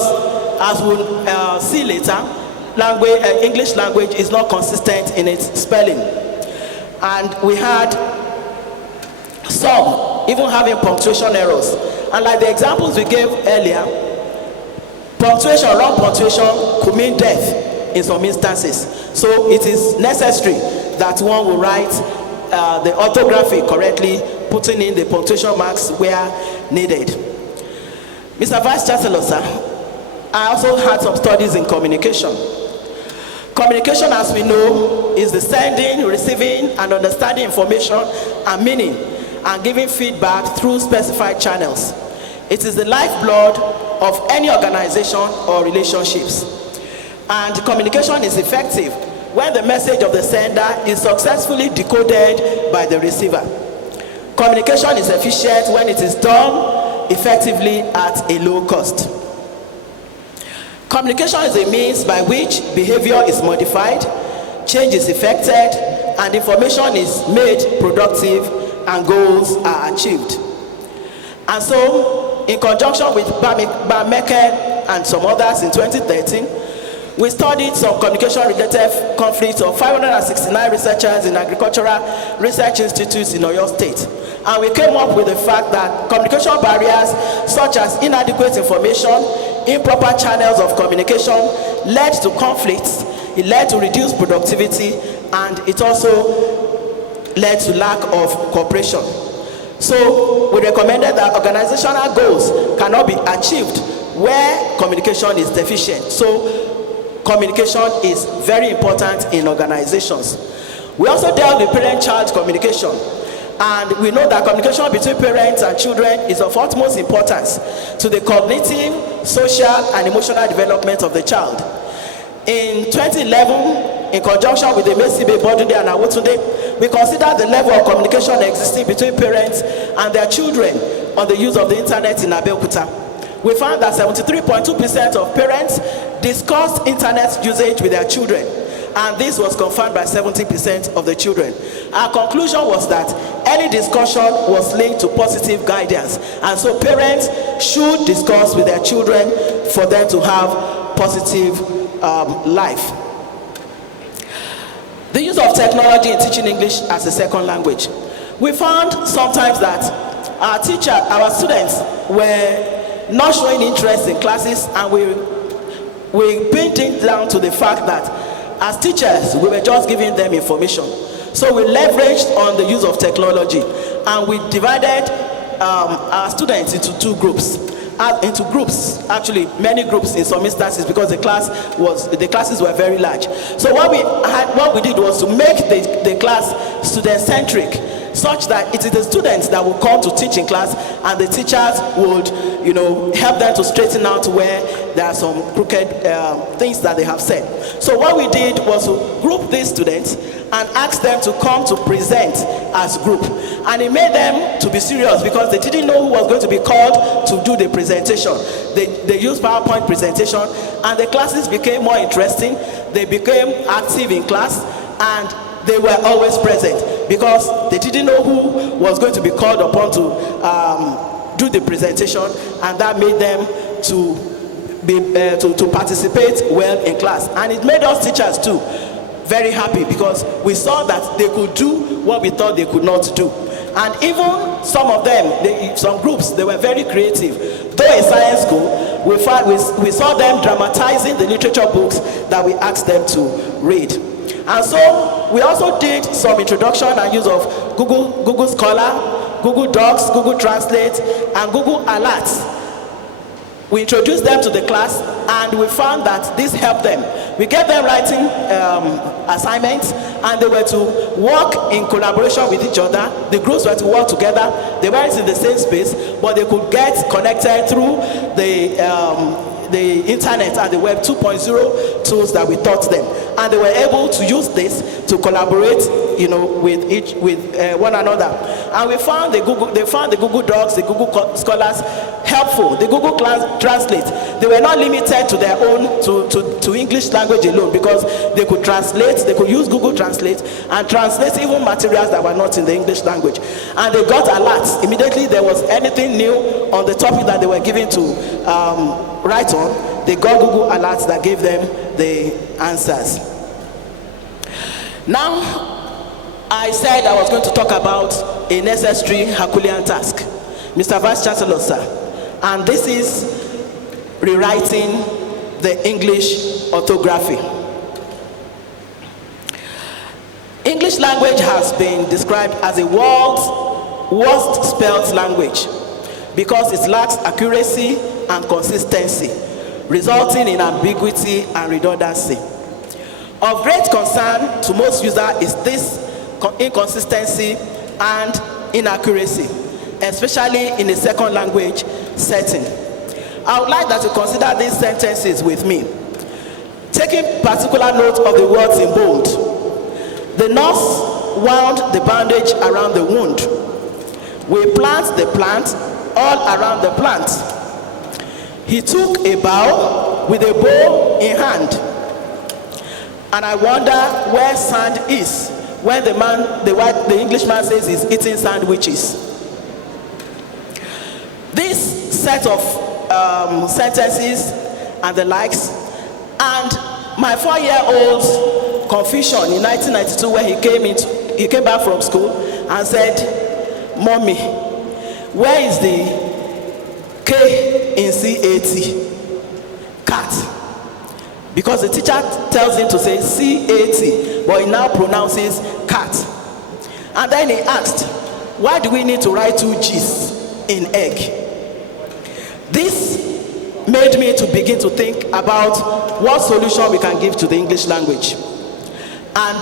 as we'll see later, English language is not consistent in its spelling. And we had some even having punctuation errors. And like the examples we gave earlier, punctuation, wrong punctuation could mean death in some instances. So it is necessary that one will write the orthography correctly, putting in the punctuation marks where needed. Mr. Vice Chancellor, sir, I also had some studies in communication. Communication, as we know, is the sending, receiving, and understanding information and meaning, and giving feedback through specified channels. It is the lifeblood of any organization or relationships. And communication is effective when the message of the sender is successfully decoded by the receiver. Communication is efficient when it is done effectively at a low cost. Communication is a means by which behavior is modified, change is effected, and information is made productive and goals are achieved. And so, in conjunction with Bameke and some others in 2013, we studied some communication-related conflicts of 569 researchers in agricultural research institutes in Oyo State. And we came up with the fact that communication barriers such as inadequate information, improper channels of communication led to conflicts, it led to reduced productivity, and it also led to lack of cooperation. So we recommended that organizational goals cannot be achieved where communication is deficient. So communication is very important in organizations. We also dealt with parent-child communication. And we know that communication between parents and children is of utmost importance to the cognitive, social, and emotional development of the child. In 2011, in conjunction with the Mesibe, Bodunde, and Awotunde, we considered the level of communication existing between parents and their children on the use of the internet in Abeokuta. We found that 73.2% of parents discussed internet usage with their children, and this was confirmed by 70% of the children. Our conclusion was that any discussion was linked to positive guidance, and so parents should discuss with their children for them to have positive life. The use of technology in teaching English as a second language. We found sometimes that our students were not showing interest in classes, and we pinned it down to the fact that as teachers we were just giving them information. So we leveraged on the use of technology, and we divided our students into two groups. Actually many groups in some instances, because the classes were very large. So what we did was to make the class student-centric, such that it is the students that will come to teach in class, and the teachers would, help them to straighten out where there are some crooked things that they have said. So what we did was to group these students and ask them to come to present as group, and it made them to be serious, because they didn't know who was going to be called to do the presentation. They used PowerPoint presentation, and the classes became more interesting. They became active in class, and they were always present, because they didn't know who was going to be called upon to do the presentation, and that made them to participate well in class. And it made us teachers too very happy, because we saw that they could do what we thought they could not do. And even some of them, some groups, they were very creative. Though in science school, we saw them dramatizing the literature books that we asked them to read. And so we also did some introduction and use of Google Scholar, Google Docs, Google Translate, and Google Alerts. We introduced them to the class, and we found that this helped them. We gave them writing assignments, and they were to work in collaboration with each other. The groups were to work together. They weren't in the same space, but they could get connected through the internet and the Web 2.0 tools that we taught them, and they were able to use this to collaborate, with one another. And they found the Google Docs, the Google Scholars helpful. The Google Translate, they were not limited to their own to English language alone, because they could translate. They could use Google Translate and translate even materials that were not in the English language. And they got alerts immediately. There was anything new on the topic that they were given to write on. They got Google alerts that gave them the answers. Now, I said I was going to talk about a necessary Herculean task, Mr. Vice Chancellor, sir, and this is rewriting the English orthography. English language has been described as the world's worst spelled language because it lacks accuracy and consistency, resulting in ambiguity and redundancy. Of great concern to most users is this inconsistency and inaccuracy, especially in a second language setting. I would like that you consider these sentences with me, taking particular note of the words in bold. The nurse wound the bandage around the wound. We plant the plant all around the plant. He took a bow with a bow in hand. And I wonder where sand is when the Englishman says he's eating sandwiches. This set of sentences and the likes, and my 4-year-old's confusion in 1992 when he came back from school and said, "Mommy, where is the K in CAT? Cat." Because the teacher tells him to say CAT, but he now pronounces cat. And then he asked, why do we need to write 2 G's in egg? This made me to begin to think about what solution we can give to the English language. And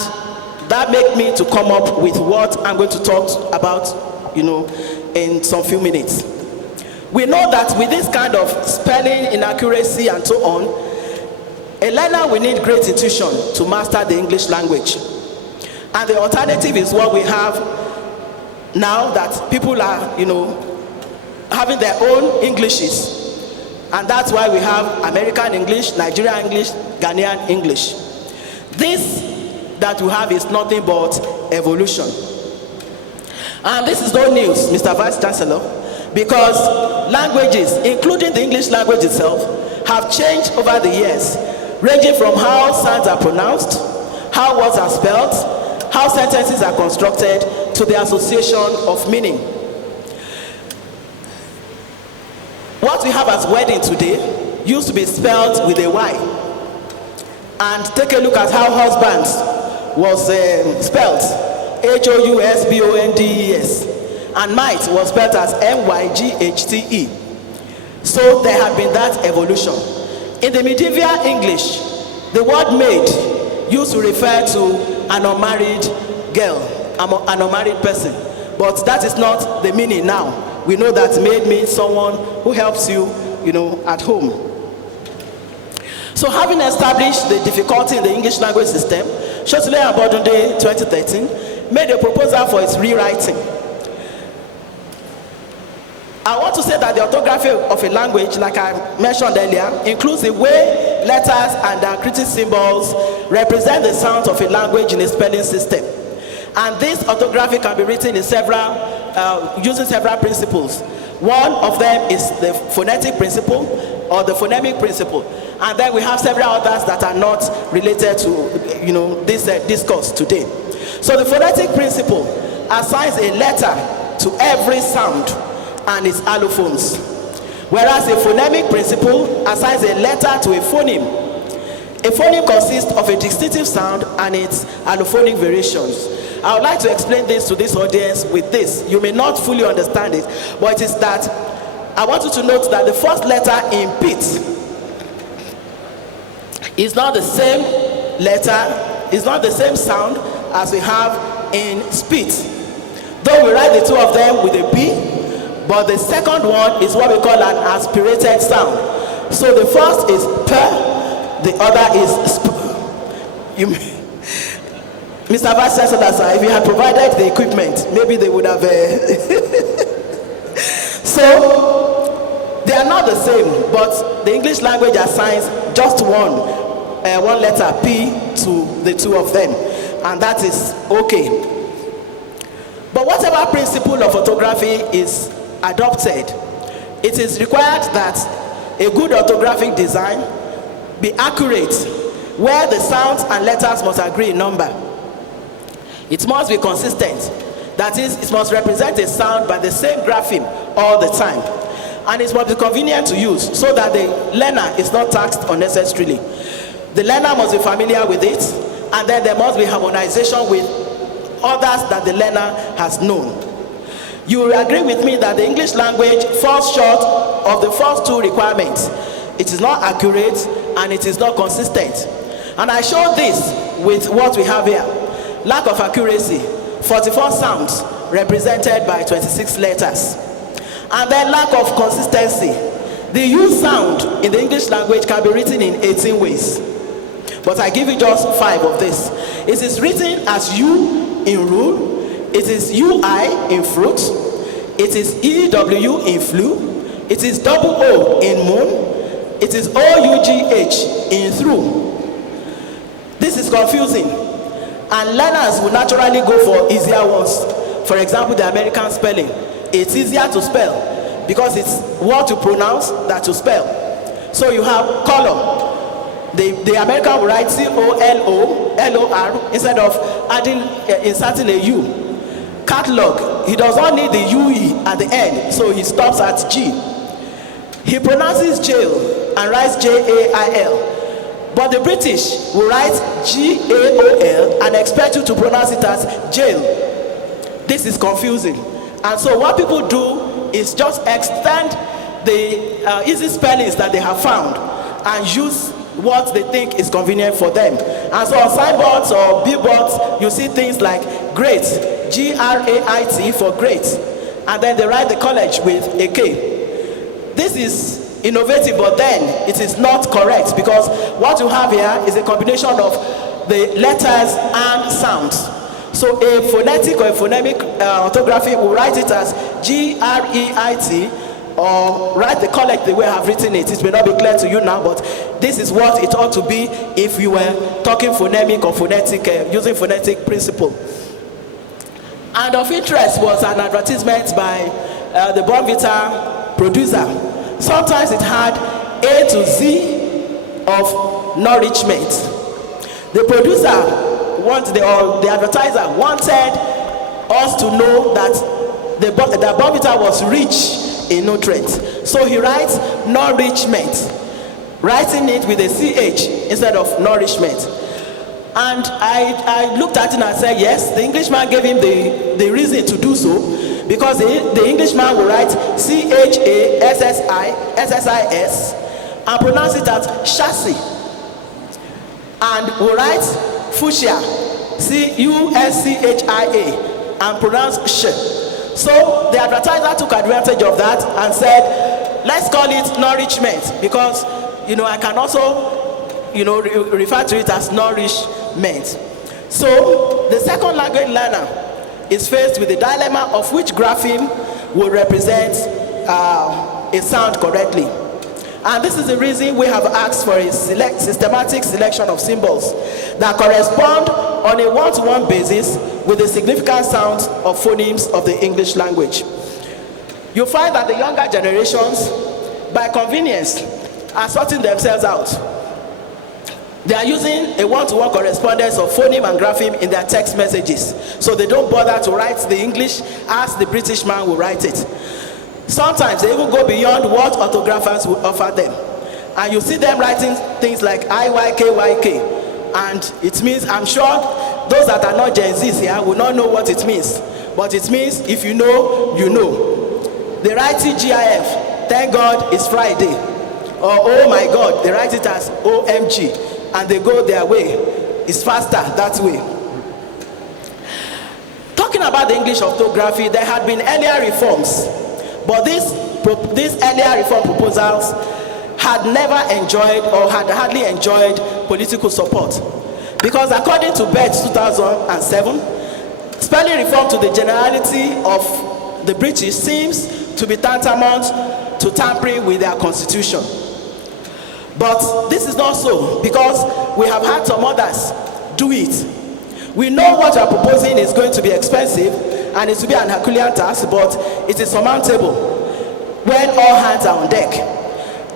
that made me to come up with what I'm going to talk about, in some few minutes. We know that with this kind of spelling inaccuracy and so on, A learner will need great intuition to master the English language. And the alternative is what we have now, that people are, having their own Englishes. And that's why we have American English, Nigerian English, Ghanaian English. This that we have is nothing but evolution. And this is no news, Mr. Vice Chancellor, because languages, including the English language itself, have changed over the years, ranging from how sounds are pronounced, how words are spelled, how sentences are constructed, to the association of meaning. What we have as wedding today used to be spelled with a Y. And take a look at how husbands was spelled, Housbondes, and might was spelled as Myghte. So there had been that evolution. In the medieval English, the word maid used to refer to an unmarried girl, an unmarried person. But that is not the meaning now. We know that maid means someone who helps you, at home. So having established the difficulty in the English language system, Sotiloye and Bodunde 2013 made a proposal for its rewriting. I want to say that the orthography of a language, like I mentioned earlier, includes the way letters and diacritic symbols represent the sounds of a language in a spelling system. And this orthography can be written in using several principles. One of them is the phonetic principle or the phonemic principle. And then we have several others that are not related to this discourse today. So the phonetic principle assigns a letter to every sound and its allophones, whereas the phonemic principle assigns a letter to a phoneme. A phoneme consists of a distinctive sound and its allophonic variations. I would like to explain this to this audience with this. You may not fully understand it, but it is that I want you to note that the first letter in Pit is not the same letter, is not the same sound as we have in Spit. Though we write the two of them with a P, but the second one is what we call an aspirated sound. So the first is P, the other is Sp. Mr. Vice Chancellor, sir, if you had provided the equipment, maybe they would have. So they are not the same, but the English language assigns just one letter P to the two of them, and that is okay. But whatever principle of orthography is adopted, it is required that a good orthographic design be accurate, where the sounds and letters must agree in number. It must be consistent. That is, it must represent a sound by the same grapheme all the time. And it must be convenient to use so that the learner is not taxed unnecessarily. The learner must be familiar with it, and then there must be harmonization with others that the learner has known. You will agree with me that the English language falls short of the first two requirements. It is not accurate and it is not consistent. And I show this with what we have here. Lack of accuracy, 44 sounds represented by 26 letters. And then lack of consistency. The U sound in the English language can be written in 18 ways. But I give you just 5 of this. It is written as U in rule. It is UI in fruit. It is EW in flu. It is double O in moon. It is OUGH in through. This is confusing. And learners will naturally go for easier ones. For example, the American spelling. It's easier to spell because it's what to pronounce than to spell. So you have color. The American will write COLOR instead of inserting a U. Catalog, he does not need the UE at the end, so he stops at G. He pronounces jail and writes JAIL. But the British will write GAOL and expect you to pronounce it as jail. This is confusing. And so what people do is just extend the easy spellings that they have found and use what they think is convenient for them. And so on signboards or billboards, you see things like great, GRAIT for great. And then they write the college with a K. This is innovative, but then it is not correct, because what you have here is a combination of the letters and sounds. So a phonetic or a phonemic orthography will write it as G-R-E-I-T, or write the correct the way I have written it. It may not be clear to you now, but this is what it ought to be if you were talking phonemic or phonetic, using phonetic principle. And of interest was an advertisement by the Bonvita producer. Sometimes it had A to Z of nourishment. The producer the advertiser wanted us to know that the Bonvita was rich in nutrients. So he writes nourishment, writing it with a CH instead of nourishment. And I looked at it and I said, yes, the Englishman gave him the reason to do so, because the Englishman will write CHASSIS and pronounce it as chassis, and will write fuchsia, CUSCHIA, and pronounce sh. So the advertiser took advantage of that and said, let's call it nourishment, because I can also refer to it as nourishment. So the second language learner is faced with the dilemma of which grapheme will represent a sound correctly. And this is the reason we have asked for a systematic selection of symbols that correspond on a one-to-one basis with the significant sounds of phonemes of the English language. You find that the younger generations, by convenience, are sorting themselves out. They are using a one-to-one correspondence of phoneme and grapheme in their text messages, so they don't bother to write the English as the British man will write it. Sometimes they even go beyond what orthographers will offer them. And you see them writing things like IYKYK. And it means, I'm sure those that are not Gen Zs here will not know what it means. But it means, if you know, you know. They write TGIF, thank God it's Friday. Or oh my God, they write it as OMG. And they go their way. It's faster that way. Talking about the English orthography, there had been earlier reforms. But these earlier reform proposals had never enjoyed, or had hardly enjoyed, political support. Because according to BET 2007, spelling reform to the generality of the British seems to be tantamount to tampering with their constitution. But this is not so, because we have had some others do it. We know what we are proposing is going to be expensive, and it will be an Herculean task, but it is surmountable when all hands are on deck.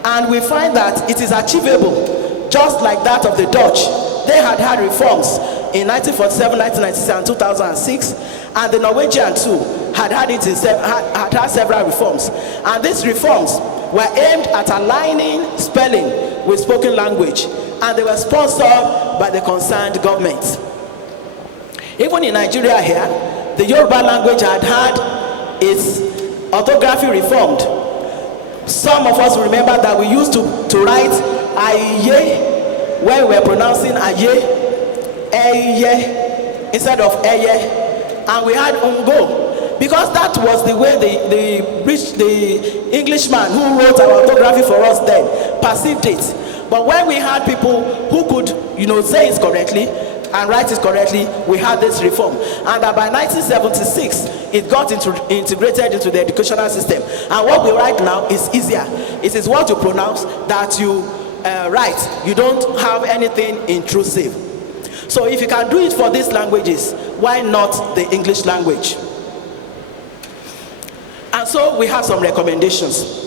And we find that it is achievable, just like that of the Dutch. They had reforms in 1947, 1996, and 2006, and the Norwegian too had had several reforms. And these reforms were aimed at aligning spelling with spoken language, and they were sponsored by the concerned government. Even in Nigeria here, the Yoruba language had its orthography reformed. Some of us remember that we used to write aye when we were pronouncing aye, instead of eye, and we had ungo, because that was the way the Englishman who wrote our orthography for us then perceived it. But when we had people who could, say it correctly and write it correctly, we had this reform. And that by 1976, it got integrated into the educational system. And what we write now is easier. It is what you pronounce that you write. You don't have anything intrusive. So if you can do it for these languages, why not the English language? And so we have some recommendations.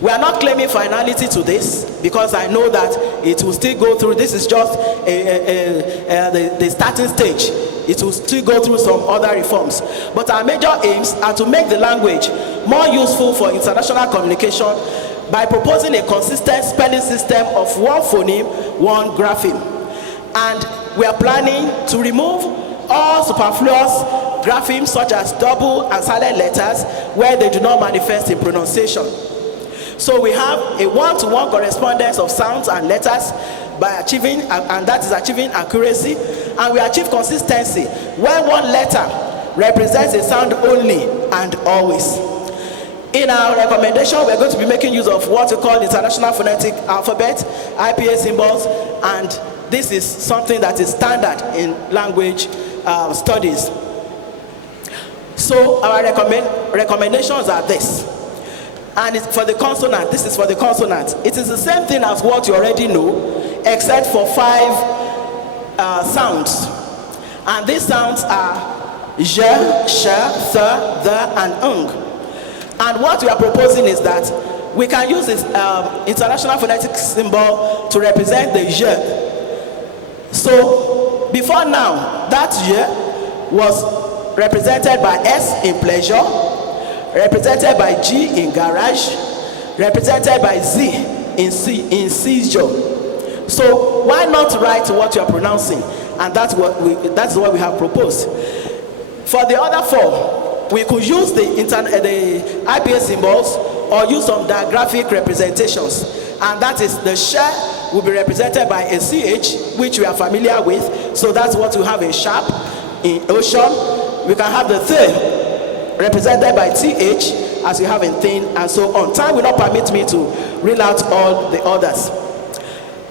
We are not claiming finality to this, because I know that it will still go through. This is just the starting stage. It will still go through some other reforms. But our major aims are to make the language more useful for international communication by proposing a consistent spelling system of one phoneme, one grapheme. And we are planning to remove all superfluous graphemes such as double and silent letters where they do not manifest in pronunciation. So we have a one-to-one correspondence of sounds and letters by achieving, and that is achieving accuracy, and we achieve consistency when one letter represents a sound only and always. In our recommendation, we're going to be making use of what we call the International Phonetic Alphabet, IPA symbols, and this is something that is standard in language studies. So our recommendations are this. And it's for the consonant. This is for the consonant. It is the same thing as what you already know, except for 5 sounds. And these sounds are je, she, the, and And what we are proposing is that we can use this international phonetic symbol to represent the je. So before now, that je was represented by S in pleasure, represented by G in garage, represented by Z in seizure. So why not write what you are pronouncing? And that's what we have proposed. For the other 4, we could use the IPA symbols or use some digraphic representations. And that is the sh will be represented by a CH, which we are familiar with. So that's what we have in sharp, in ocean. We can have the th represented by TH, as we have in thin, and so on. Time will not permit me to reel out all the others.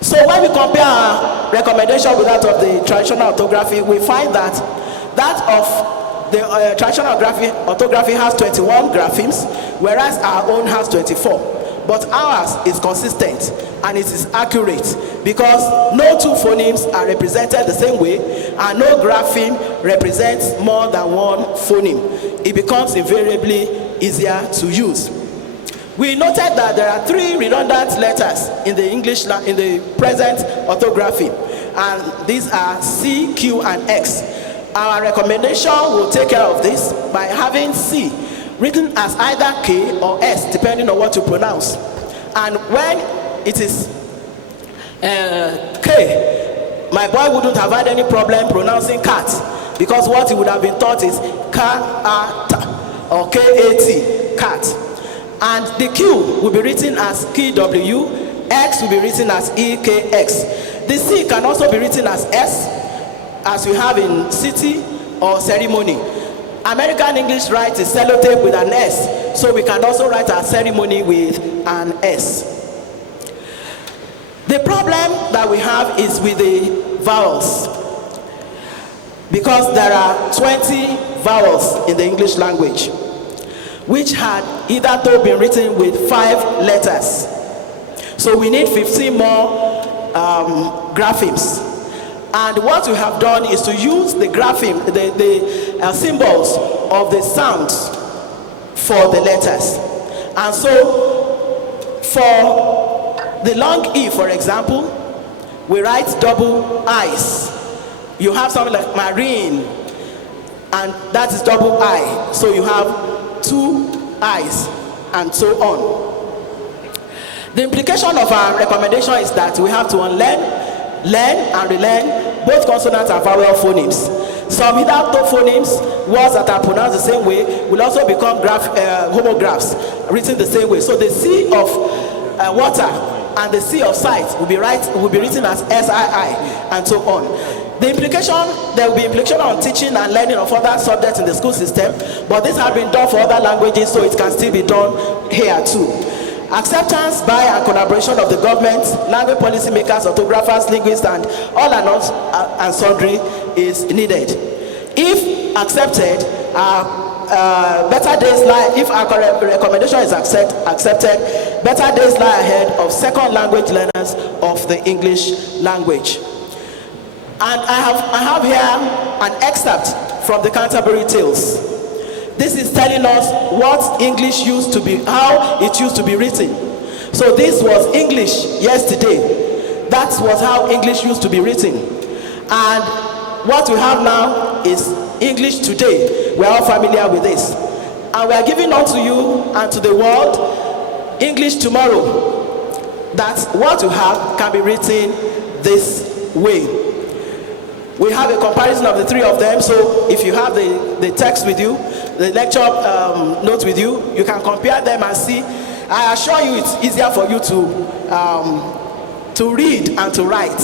So when we compare our recommendation with that of the traditional orthography, we find that that of the traditional orthography has 21 graphemes, whereas our own has 24. But ours is consistent and it is accurate because no 2 phonemes are represented the same way and no grapheme represents more than 1 phoneme. It becomes invariably easier to use. We noted that there are 3 redundant letters in the English in the present orthography, and these are C, Q, and X. Our recommendation will take care of this by having C written as either K or S, depending on what you pronounce. And when it is K, my boy wouldn't have had any problem pronouncing cat, because what he would have been taught is K-A-T or K-A-T, cat. And the Q will be written as KW, X will be written as EKX. The C can also be written as S, as we have in city or ceremony. American English writes is sellotape with an S, so we can also write our ceremony with an S. The problem that we have is with the vowels, because there are 20 vowels in the English language, which had hitherto been written with 5 letters. So we need 15 more graphemes. And what we have done is to use the grapheme, the symbols of the sounds for the letters. And so for the long E, for example, we write double I's. You have something like marine, and that is double I. So you have 2 I's, and so on. The implication of our recommendation is that we have to unlearn, learn, and relearn both consonant and vowel phonemes. Some hitherto phonemes, words that are pronounced the same way, will also become homographs, written the same way. So the C of water and the C of sight will be written as SII, and so on. There will be implication on teaching and learning of other subjects in the school system, but this has been done for other languages, so it can still be done here too. Acceptance by and collaboration of the government, language policy makers, orthographers, linguists, and all and sundry is needed. If accepted, better days lie. If our recommendation is accepted, better days lie ahead of second language learners of the English language. And I have here an excerpt from the Canterbury Tales. This is telling us what English used to be, how it used to be written. So this was English yesterday. That was how English used to be written. And what we have now is English today. We are all familiar with this. And we are giving unto you and to the world English tomorrow. That what you have can be written this way. We have a comparison of the 3 of them, so if you have the text with you, the lecture notes with you, you can compare them and see. I assure you it's easier for you to read and to write.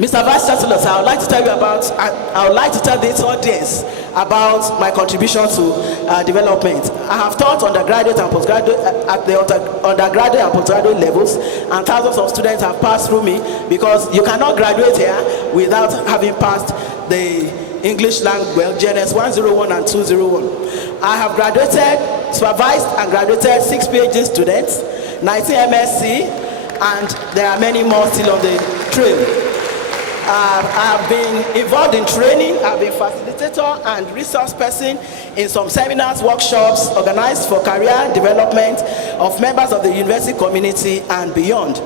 Mr. Vice Chancellor, sir, I would like to tell this audience about my contribution to development. I have taught undergraduate and postgraduate at the undergraduate and postgraduate levels, and thousands of students have passed through me, because you cannot graduate here without having passed the English language, well, GNS 101 and 201. I have graduated, supervised and graduated 6 PhD students, 19 MSc, and there are many more still on the trail. I have been involved in training. I have been facilitator and resource person in some seminars, workshops organized for career development of members of the university community and beyond.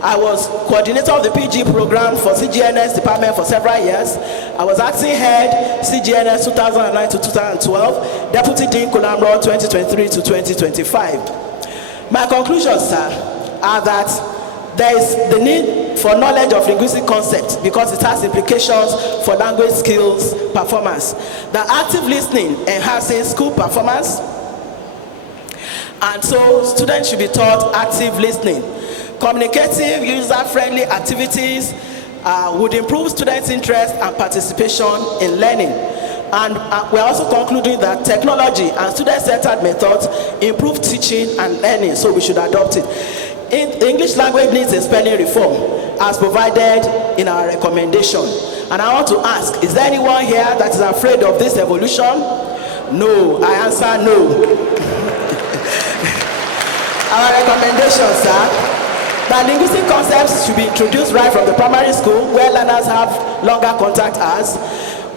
I was coordinator of the PG program for CGNS department for several years. I was acting head CGNS 2009 to 2012, Deputy Dean Colambro 2023 to 2025. My conclusions, sir, are that there is the need for knowledge of linguistic concepts because it has implications for language skills performance. The active listening enhances school performance, and so students should be taught active listening. Communicative, user-friendly activities would improve students' interest and participation in learning. And we're also concluding that technology and student-centered methods improve teaching and learning, so we should adopt it. The English language needs a spelling reform as provided in our recommendation. And I want to ask, is there anyone here that is afraid of this evolution? No. I answer no. Our recommendation, sir, that linguistic concepts should be introduced right from the primary school where learners have longer contact hours.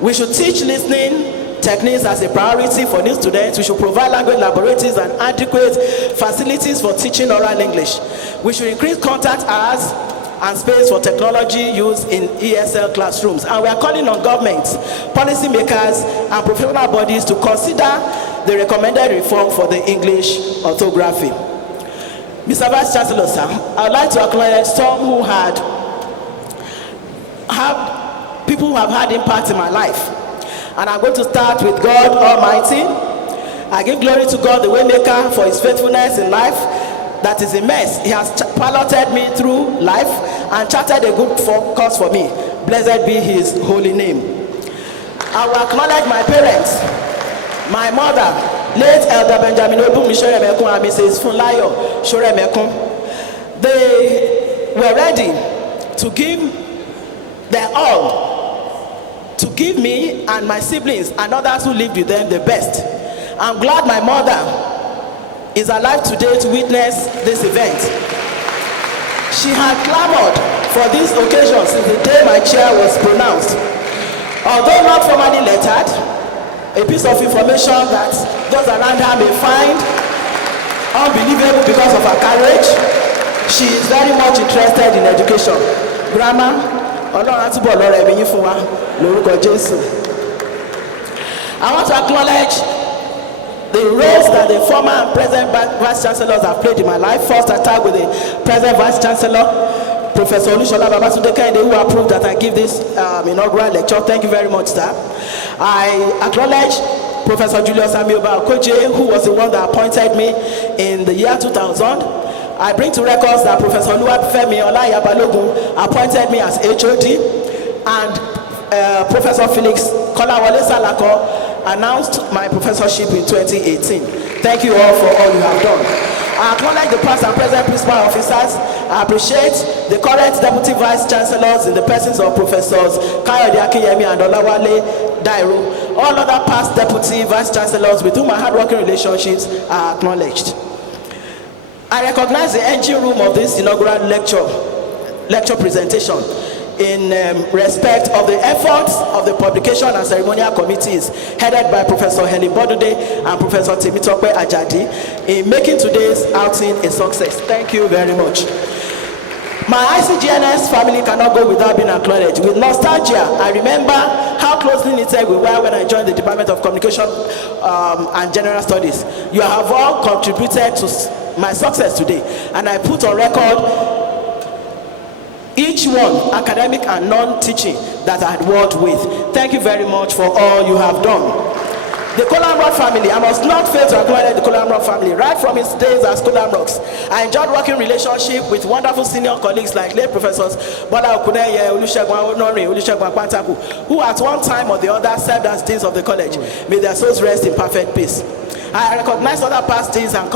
We should teach listening techniques as a priority for new students. We should provide language laboratories and adequate facilities for teaching oral English. We should increase contact hours and space for technology use in ESL classrooms. And we are calling on governments, policymakers, and professional bodies to consider the recommended reform for the English orthography. Mr. Vice Chancellor, sir, I would like to acknowledge some who people who have had impact in my life. And I'm going to start with God Almighty. I give glory to God, the Waymaker, for his faithfulness in life that is immense. He has piloted me through life and charted a good course for me. Blessed be his holy name. I will acknowledge my parents, my mother, late Elder Benjamin Obumi Shoremekun and Mrs. Funlayo Shoremekun. They were ready to give their all to give me and my siblings and others who lived with them the best. I'm glad my mother is alive today to witness this event. She had clamored for this occasion since the day my chair was pronounced. Although not formally lettered, a piece of information that those around her may find unbelievable because of her courage, she is very much interested in education. Grammar, Ọlọ́run àtúbọ̀ lọ́rọ̀ ẹ̀mí yín fún wa lórúkọ Jésù. I want to acknowledge the roles that the former and present vice chancellors have played in my life. First, I start with the present vice chancellor, Professor Olusola Babatunde Kehinde, who approved that I give this inaugural lecture. Thank you very much, sir. I acknowledge Professor Julius Amioba Okoje, who was the one that appointed me in the year 2000. I bring to records that Professor Oluwafemi Olayabalogun appointed me as HOD, and Professor Felix Kolawole Salako announced my professorship in 2018. Thank you all for all you have done. I acknowledge the past and present principal officers. I appreciate the current deputy vice chancellors in the persons of Professors Kayode Akinyemi and Olawale Dairo. All other past deputy vice chancellors with whom my hard-working relationships are acknowledged. I recognize the engine room of this inaugural lecture presentation in respect of the efforts of the publication and ceremonial committees headed by Professor Helen Bodude and Professor Temitope Ajadi in making today's outing a success. Thank you very much. My ICGNS family cannot go without being acknowledged. With nostalgia, I remember how closely knitted we were when I joined the Department of Communication and General Studies. You have all contributed to my success today, and I put on record each one, academic and non-teaching, that I had worked with. Thank you very much for all you have done. The Kolamrock family, I must not fail to acknowledge the Kolamrock family. Right from its days as Kolamrocks, I enjoyed working relationship with wonderful senior colleagues like late professors Bola Okuneye, Olusegun Onori, Olusegun Akpantaku, who at one time or the other served as deans of the college. May their souls rest in perfect peace. I recognize other past deans and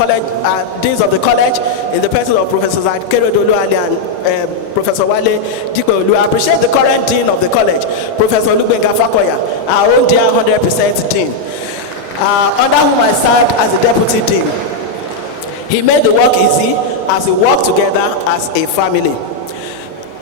deans of the college in the person of Professor Kerodolu Ali and Professor Wale Dikweolu. I appreciate the current dean of the college, Professor Olugbenga Fakoya, our own dear 100% dean, under whom I served as the deputy dean. He made the work easy as we worked together as a family.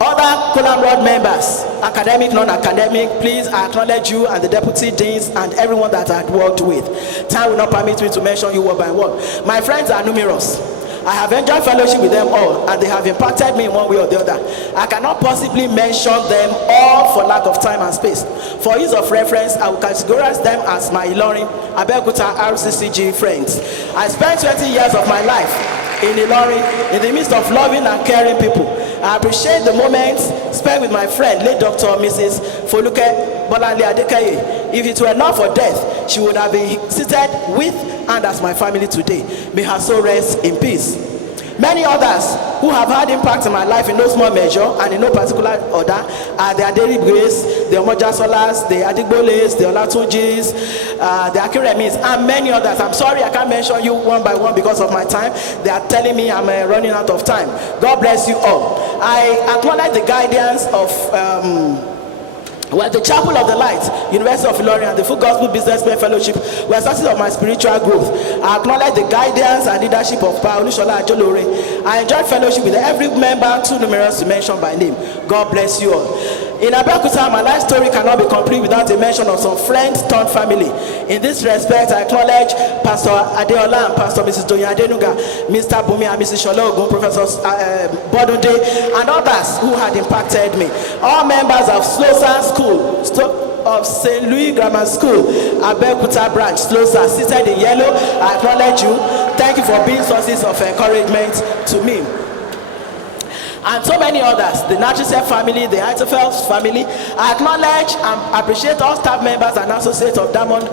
Other Kolamrock members, academic, non-academic, please, I acknowledge you and the deputy deans and everyone that I had worked with. Time will not permit me to mention you word by word. My friends are numerous. I have enjoyed fellowship with them all, and they have impacted me in one way or the other. I cannot possibly mention them all for lack of time and space. For ease of reference, I will categorize them as my Ilorin, Abeokuta RCCG friends. I spent 20 years of my life in Ilorin, in the midst of loving and caring people. I appreciate the moments spent with my friend, late Dr. Mrs. Foluke Bolanle Adekaye. If it were not for death, she would have been seated with and as my family today. May her soul rest in peace. Many others who have had impact in my life in no small measure and in no particular order are the Aderi Grace, the Omojasolas, the Adigboles, the Olatunjis, the Akiremis, and many others. I'm sorry I can't mention you one by one because of my time. They are telling me I'm running out of time. God bless you all. I acknowledge the guidance of the Chapel of the Light, University of Ilorin, and the Full Gospel Businessmen Fellowship were sources of my spiritual growth. I acknowledge the guidance and leadership of Pa Olushola Ajolore. I enjoyed fellowship with every member, too numerous to mention by name. God bless you all. In Abeokuta, my life story cannot be complete without a mention of some friends turned family. In this respect, I acknowledge Pastor Adeola and Pastor Mrs. Doyin Adenuga, Mr. Bumi and Mrs. Shologun, Professor Bodunde, and others who had impacted me. All members of Slosan School, of St. Louis Grammar School, Abeokuta branch, Slosan, seated in yellow, I acknowledge you. Thank you for being sources of encouragement to me. And so many others, the Natchez family, the Itefels family. I acknowledge and appreciate all staff members and associates of Diamond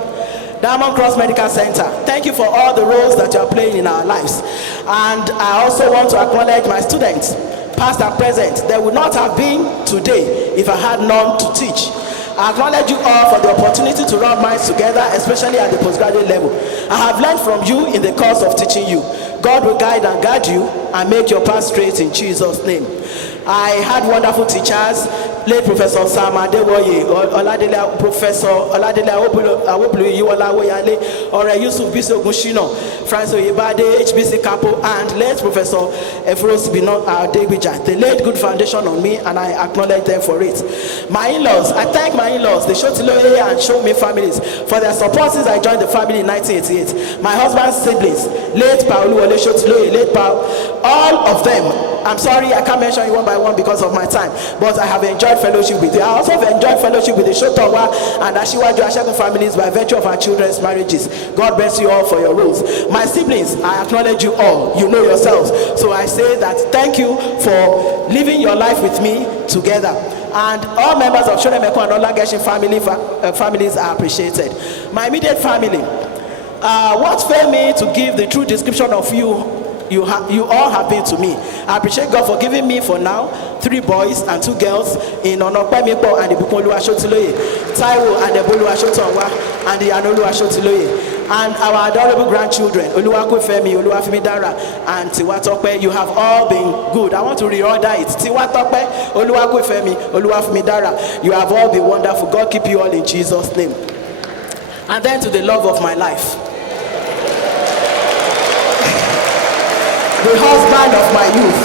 Cross Medical Center. Thank you for all the roles that you are playing in our lives. And I also want to acknowledge my students, past and present. They would not have been today if I had none to teach. I acknowledge you all for the opportunity to run minds together, especially at the postgraduate level. I have learned from you in the course of teaching you. God will guide and guide you and make your path straight in Jesus' name. I had wonderful teachers, late Professor Sam Adewoye, Professor Oladele Awobulu Yiwolawoyale, Ore Yusuf Biso Gushino, Francis Oyebade, HBC Capo, and late Professor Efros Bino Adegbija. They laid good foundation on me, and I acknowledge them for it. My in-laws, I thank my in-laws, the Sotiloye and Show Me families, for their support since I joined the family in 1988. My husband's siblings, late Paulu Ole Sotiloye, late Paul, all of them. I'm sorry I can't mention you one by one because of my time, but I have enjoyed fellowship with you. I also have enjoyed fellowship with the Shotowa and Ashiwaju Ashegun families by virtue of our children's marriages. God bless you all for your roles. My siblings, I acknowledge you all. You know yourselves. So I say that thank you for living your life with me together. And all members of Shonemeko and Olageshin families are appreciated. My immediate family, what failed me to give the true description of you all have been to me. I appreciate God for giving me, for now, 3 boys and 2 girls in Onokpemipo and Ibukolu Sotiloye, Taiwo and Ebolu Sotonwa and the Anolu Sotiloye. And our adorable grandchildren, Oluwakufemi, Oluwafimidara, and Tiwatope. You have all been good. I want to reorder it. Tiwatope, Oluwakufemi, Oluwafimidara. You have all been wonderful. God keep you all in Jesus' name. And then to the love of my life, the husband of my youth,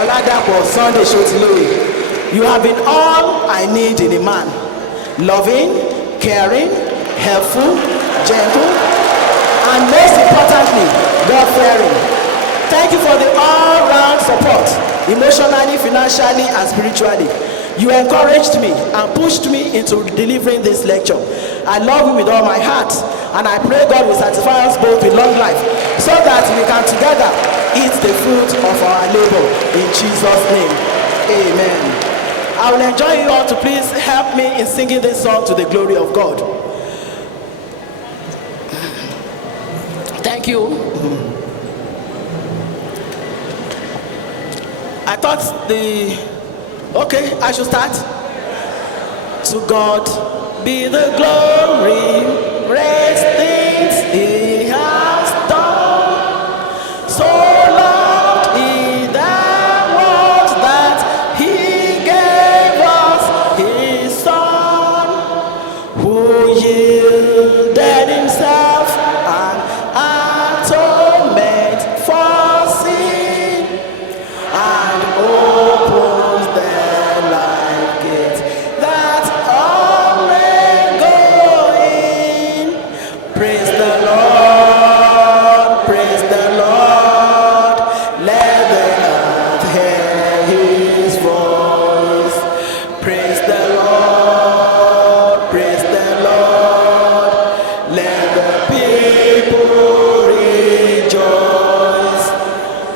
Oladapo Sunday Sotiloye. You have been all I need in a man. Loving, caring, helpful, gentle, and most importantly, God-fearing. Thank you for the all-round support, emotionally, financially, and spiritually. You encouraged me and pushed me into delivering this lecture. I love you with all my heart, and I pray God will satisfy us both with long life, so that we can together eat the fruit of our labor. In Jesus' name, amen. I will enjoy you all to please help me in singing this song to the glory of God. Thank you. I thought okay, I should start. To God be the glory, great things He has done. So loved He the world that He gave us His Son, who yielded Himself an atonement for sin, and opens the life gate that all may go in. Praise the Lord, praise the Lord. Let the earth hear His voice. Praise the Lord, praise the Lord. Let the people rejoice.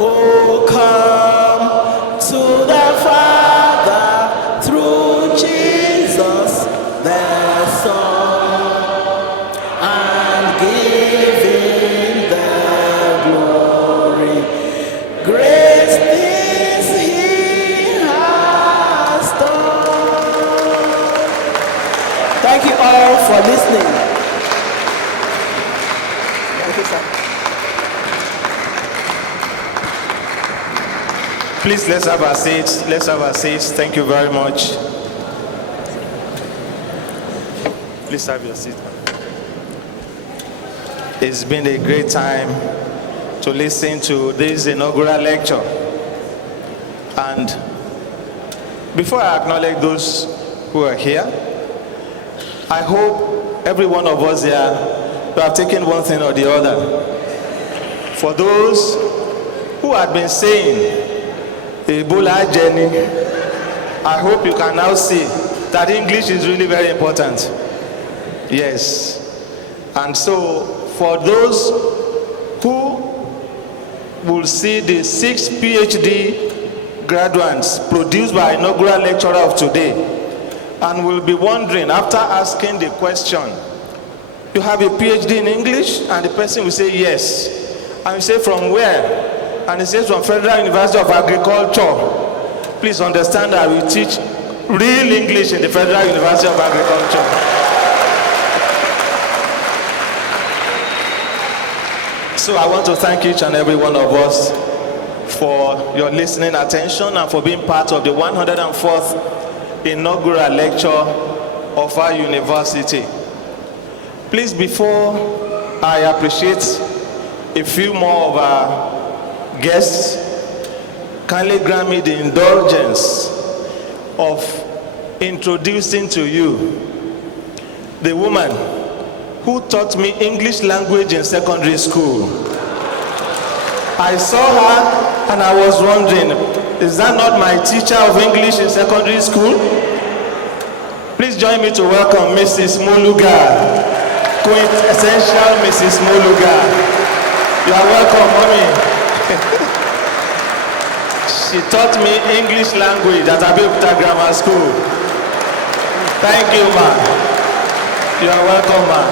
Oh, come to the Father through Jesus their Son, and give Him the glory. Great things He has done. Thank you all for listening. Thank you, sir. Please, let's have our seats. Let's have our seats. Thank you very much. Please have your seat. It's been a great time to listen to this inaugural lecture. And before I acknowledge those who are here, I hope every one of us here who have taken one thing or the other. For those who have been saying, Ebola Jenny, I hope you can now see that English is really very important. Yes. And so, for those who will see the 6 PhD graduates produced by inaugural lecturer of today, and will be wondering after asking the question, you have a PhD in English? And the person will say yes. And you say, from where? And he says, from Federal University of Agriculture. Please understand that we teach real English in the Federal University of Agriculture. So I want to thank each and every one of us for your listening attention and for being part of the 104th inaugural lecture of our university. Please, before I appreciate a few more of our guests, kindly grant me the indulgence of introducing to you the woman who taught me English language in secondary school. I saw her and I was wondering, is that not my teacher of English in secondary school? Please join me to welcome Mrs. Moluga, quintessential Mrs. Moluga. You are welcome, mommy. She taught me English language at Abeokuta Grammar School. Thank you, ma. You are welcome, ma.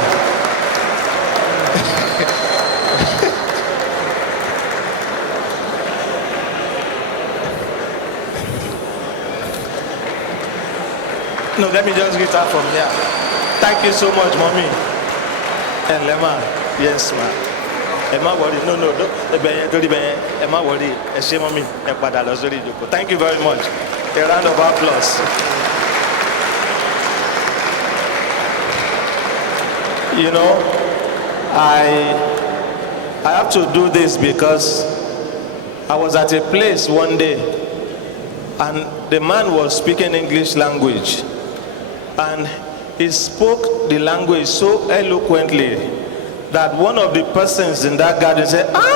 No, let me just get out from here. Thank you so much, mommy. And Lema, yes, ma. Emma worry, no, Emma worry, mommy, thank you very much. A round of applause. You know, I have to do this because I was at a place one day and the man was speaking English language and he spoke the language so eloquently that one of the persons in that garden said, but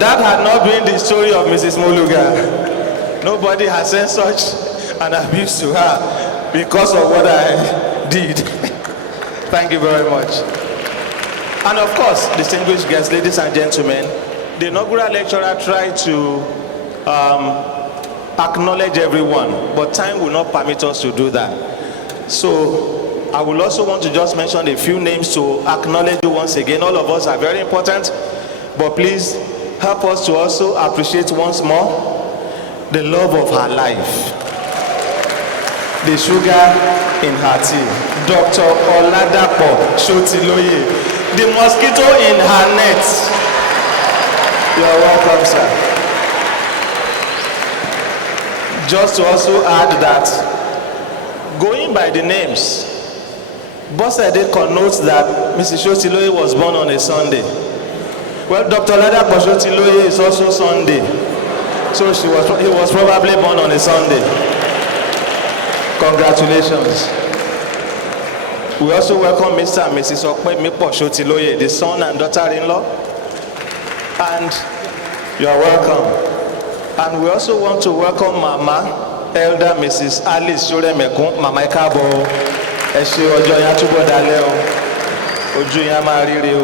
that had not been the story of Mrs. Moluga. Nobody has said such an abuse to her because of what I did. Thank you very much. And of course, distinguished guests, ladies and gentlemen, the inaugural lecturer tried to acknowledge everyone, but time will not permit us to do that. So I will also want to just mention a few names to acknowledge you once again. All of us are very important, but please help us to also appreciate once more the love of her life, the sugar in her tea, Dr. Oladapo Sotiloye, the mosquito in her net. You are welcome, sir. Just to also add that, going by the names, Bosede connotes that Mrs. Sotiloye was born on a Sunday. Well, Dr. Oladapo Sotiloye is also Sunday, so he was probably born on a Sunday. Congratulations. We also welcome Mr. and Mrs. Okpemipo Sotiloye, the son and daughter-in-law. And you are welcome. And we also want to welcome Mama, Elder Mrs. Alice Yoremekun, Mama Ikabo, Eshe Ojo Yatubo Daleo, Oju Yama Riri.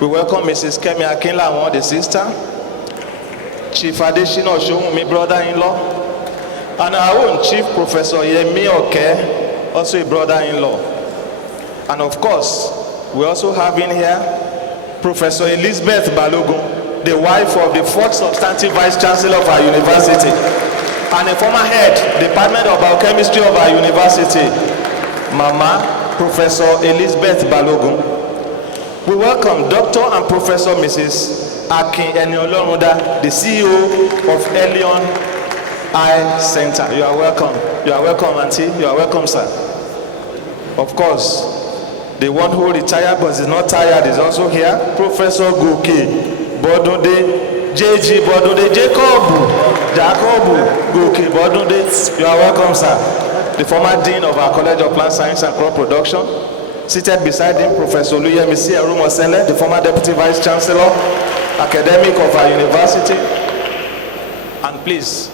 We welcome Mrs. Kemi Akinlawon, the sister, Chief Adeshina Oshunwumi, brother-in-law, and our own Chief Professor Yemi Oke, also a brother-in-law. And of course, we also have in here Professor Elizabeth Balogun, the wife of the fourth substantive Vice Chancellor of our university, and a former head, Department of Biochemistry of our university, Mama Professor Elizabeth Balogun. We welcome Dr. and Professor Mrs. Akin Eniolorunda, the CEO of Elion Eye Center. You are welcome. You are welcome, Auntie. You are welcome, sir. Of course, the one who retired but is not tired is also here. Professor Goke Bodunde, JG Bodunde, Jacob Goke Bodunde. You are welcome, sir. The former dean of our College of Plant Science and Crop Production. Seated beside him, Professor Oluyemisi Erumosele, the former Deputy Vice Chancellor, academic of our university. And please,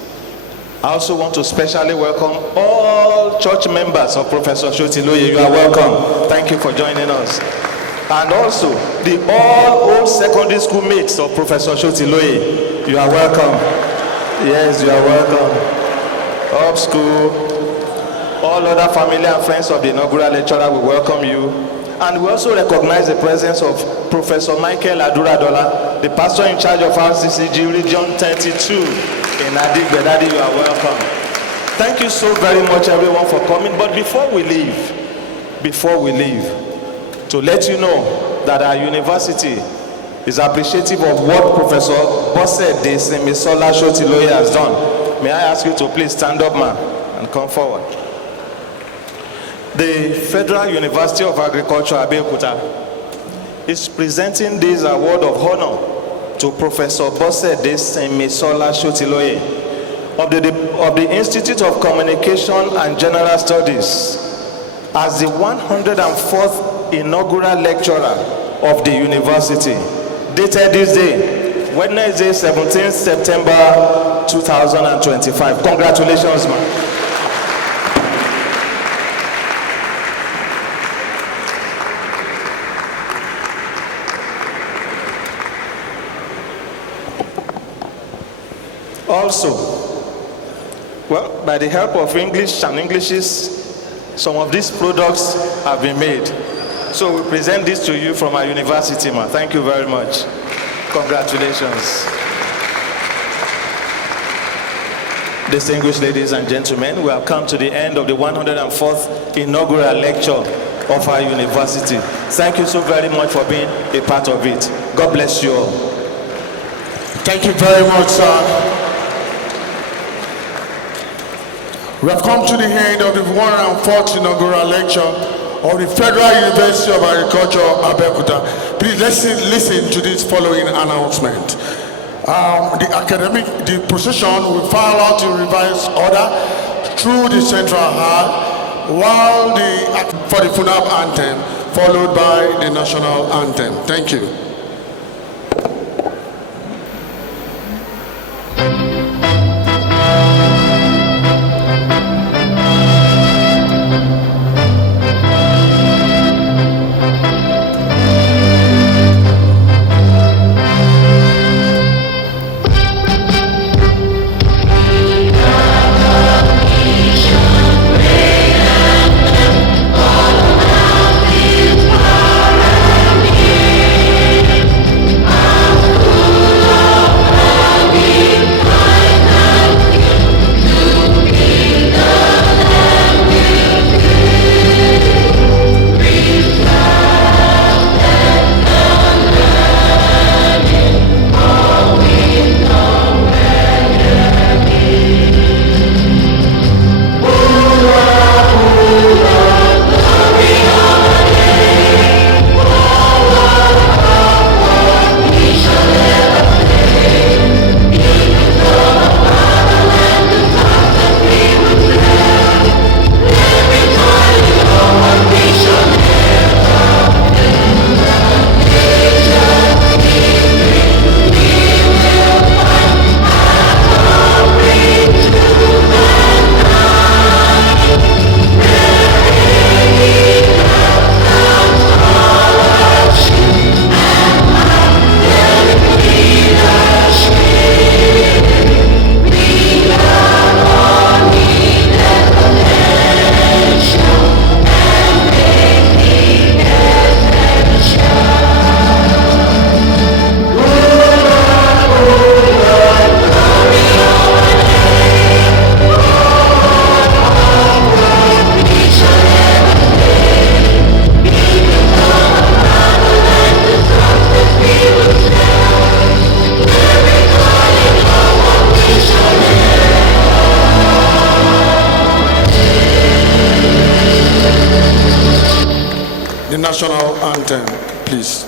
I also want to specially welcome all church members of Professor Sotiloye. You are welcome. Thank you for joining us. And also, the all old secondary school mates of Professor Sotiloye. You are welcome. Yes, you are welcome. Up school. All other family and friends of the inaugural lecturer, we welcome you. And we also recognize the presence of Professor Michael Aduradola, the pastor in charge of RCCG Region 32 in Adigbe. Daddy, you are welcome. Thank you so very much, everyone, for coming. But before we leave, to let you know that our university is appreciative of what Professor Bosede Sinmisola Sotiloye has done. May I ask you to please stand up, ma'am, and come forward. The Federal University of Agriculture, Abeokuta, is presenting this award of honor to Professor Bosede Sinmisola Sotiloye of the Institute of Communication and General Studies as the 104th inaugural lecturer of the university, dated this day, Wednesday, 17th September 2025. Congratulations, ma'am. Also, well, by the help of English and Englishes, some of these products have been made. So we present this to you from our university, ma. Thank you very much. Congratulations. Distinguished ladies and gentlemen, we have come to the end of the 104th inaugural lecture of our university. Thank you so very much for being a part of it. God bless you all. Thank you very much, sir. We have come to the end of the 104th inaugural lecture of the Federal University of Agriculture, Abeokuta. Please listen to this following announcement. The procession will file out in revised order through the central hall, while for the FUNAB anthem, followed by the national anthem. Thank you. national anthem, please.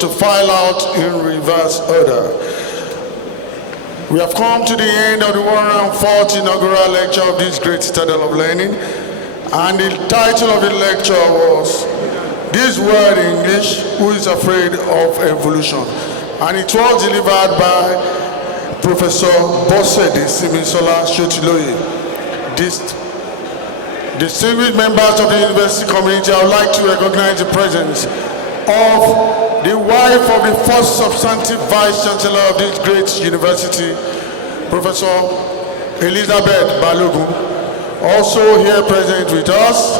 To file out in reverse order. We have come to the end of the 104th inaugural lecture of this great citadel of learning, and the title of the lecture was "This Word in English, Who is Afraid of Evolution?" And it was delivered by Professor Bosede Sinmisola Sotiloye. Distinguished members of the university community, I would like to recognize the presence of the wife of the first substantive vice chancellor of this great university, Professor Elizabeth Balogun. Also here present with us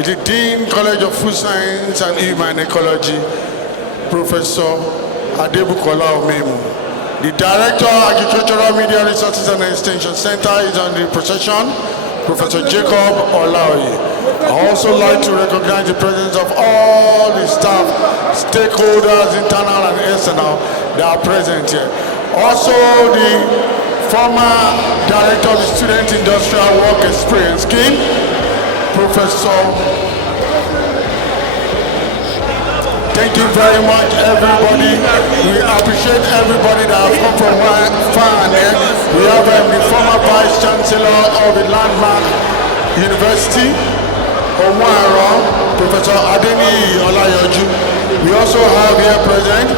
is the Dean College of Food Science and Human Ecology, Professor Adebukola Omemu. The Director, Agricultural Media Resources and Extension Center is on the procession, Professor Jacob Olaoye. I also like to recognize the presence of all the staff, stakeholders, internal and external, that are present here. Also, the former director of the Student Industrial Work Experience Scheme, Professor. Thank you very much, everybody. We appreciate everybody that has come from far and near. We have the former Vice Chancellor of the Landmark University, Professor Adeni Olayoju. We also have here present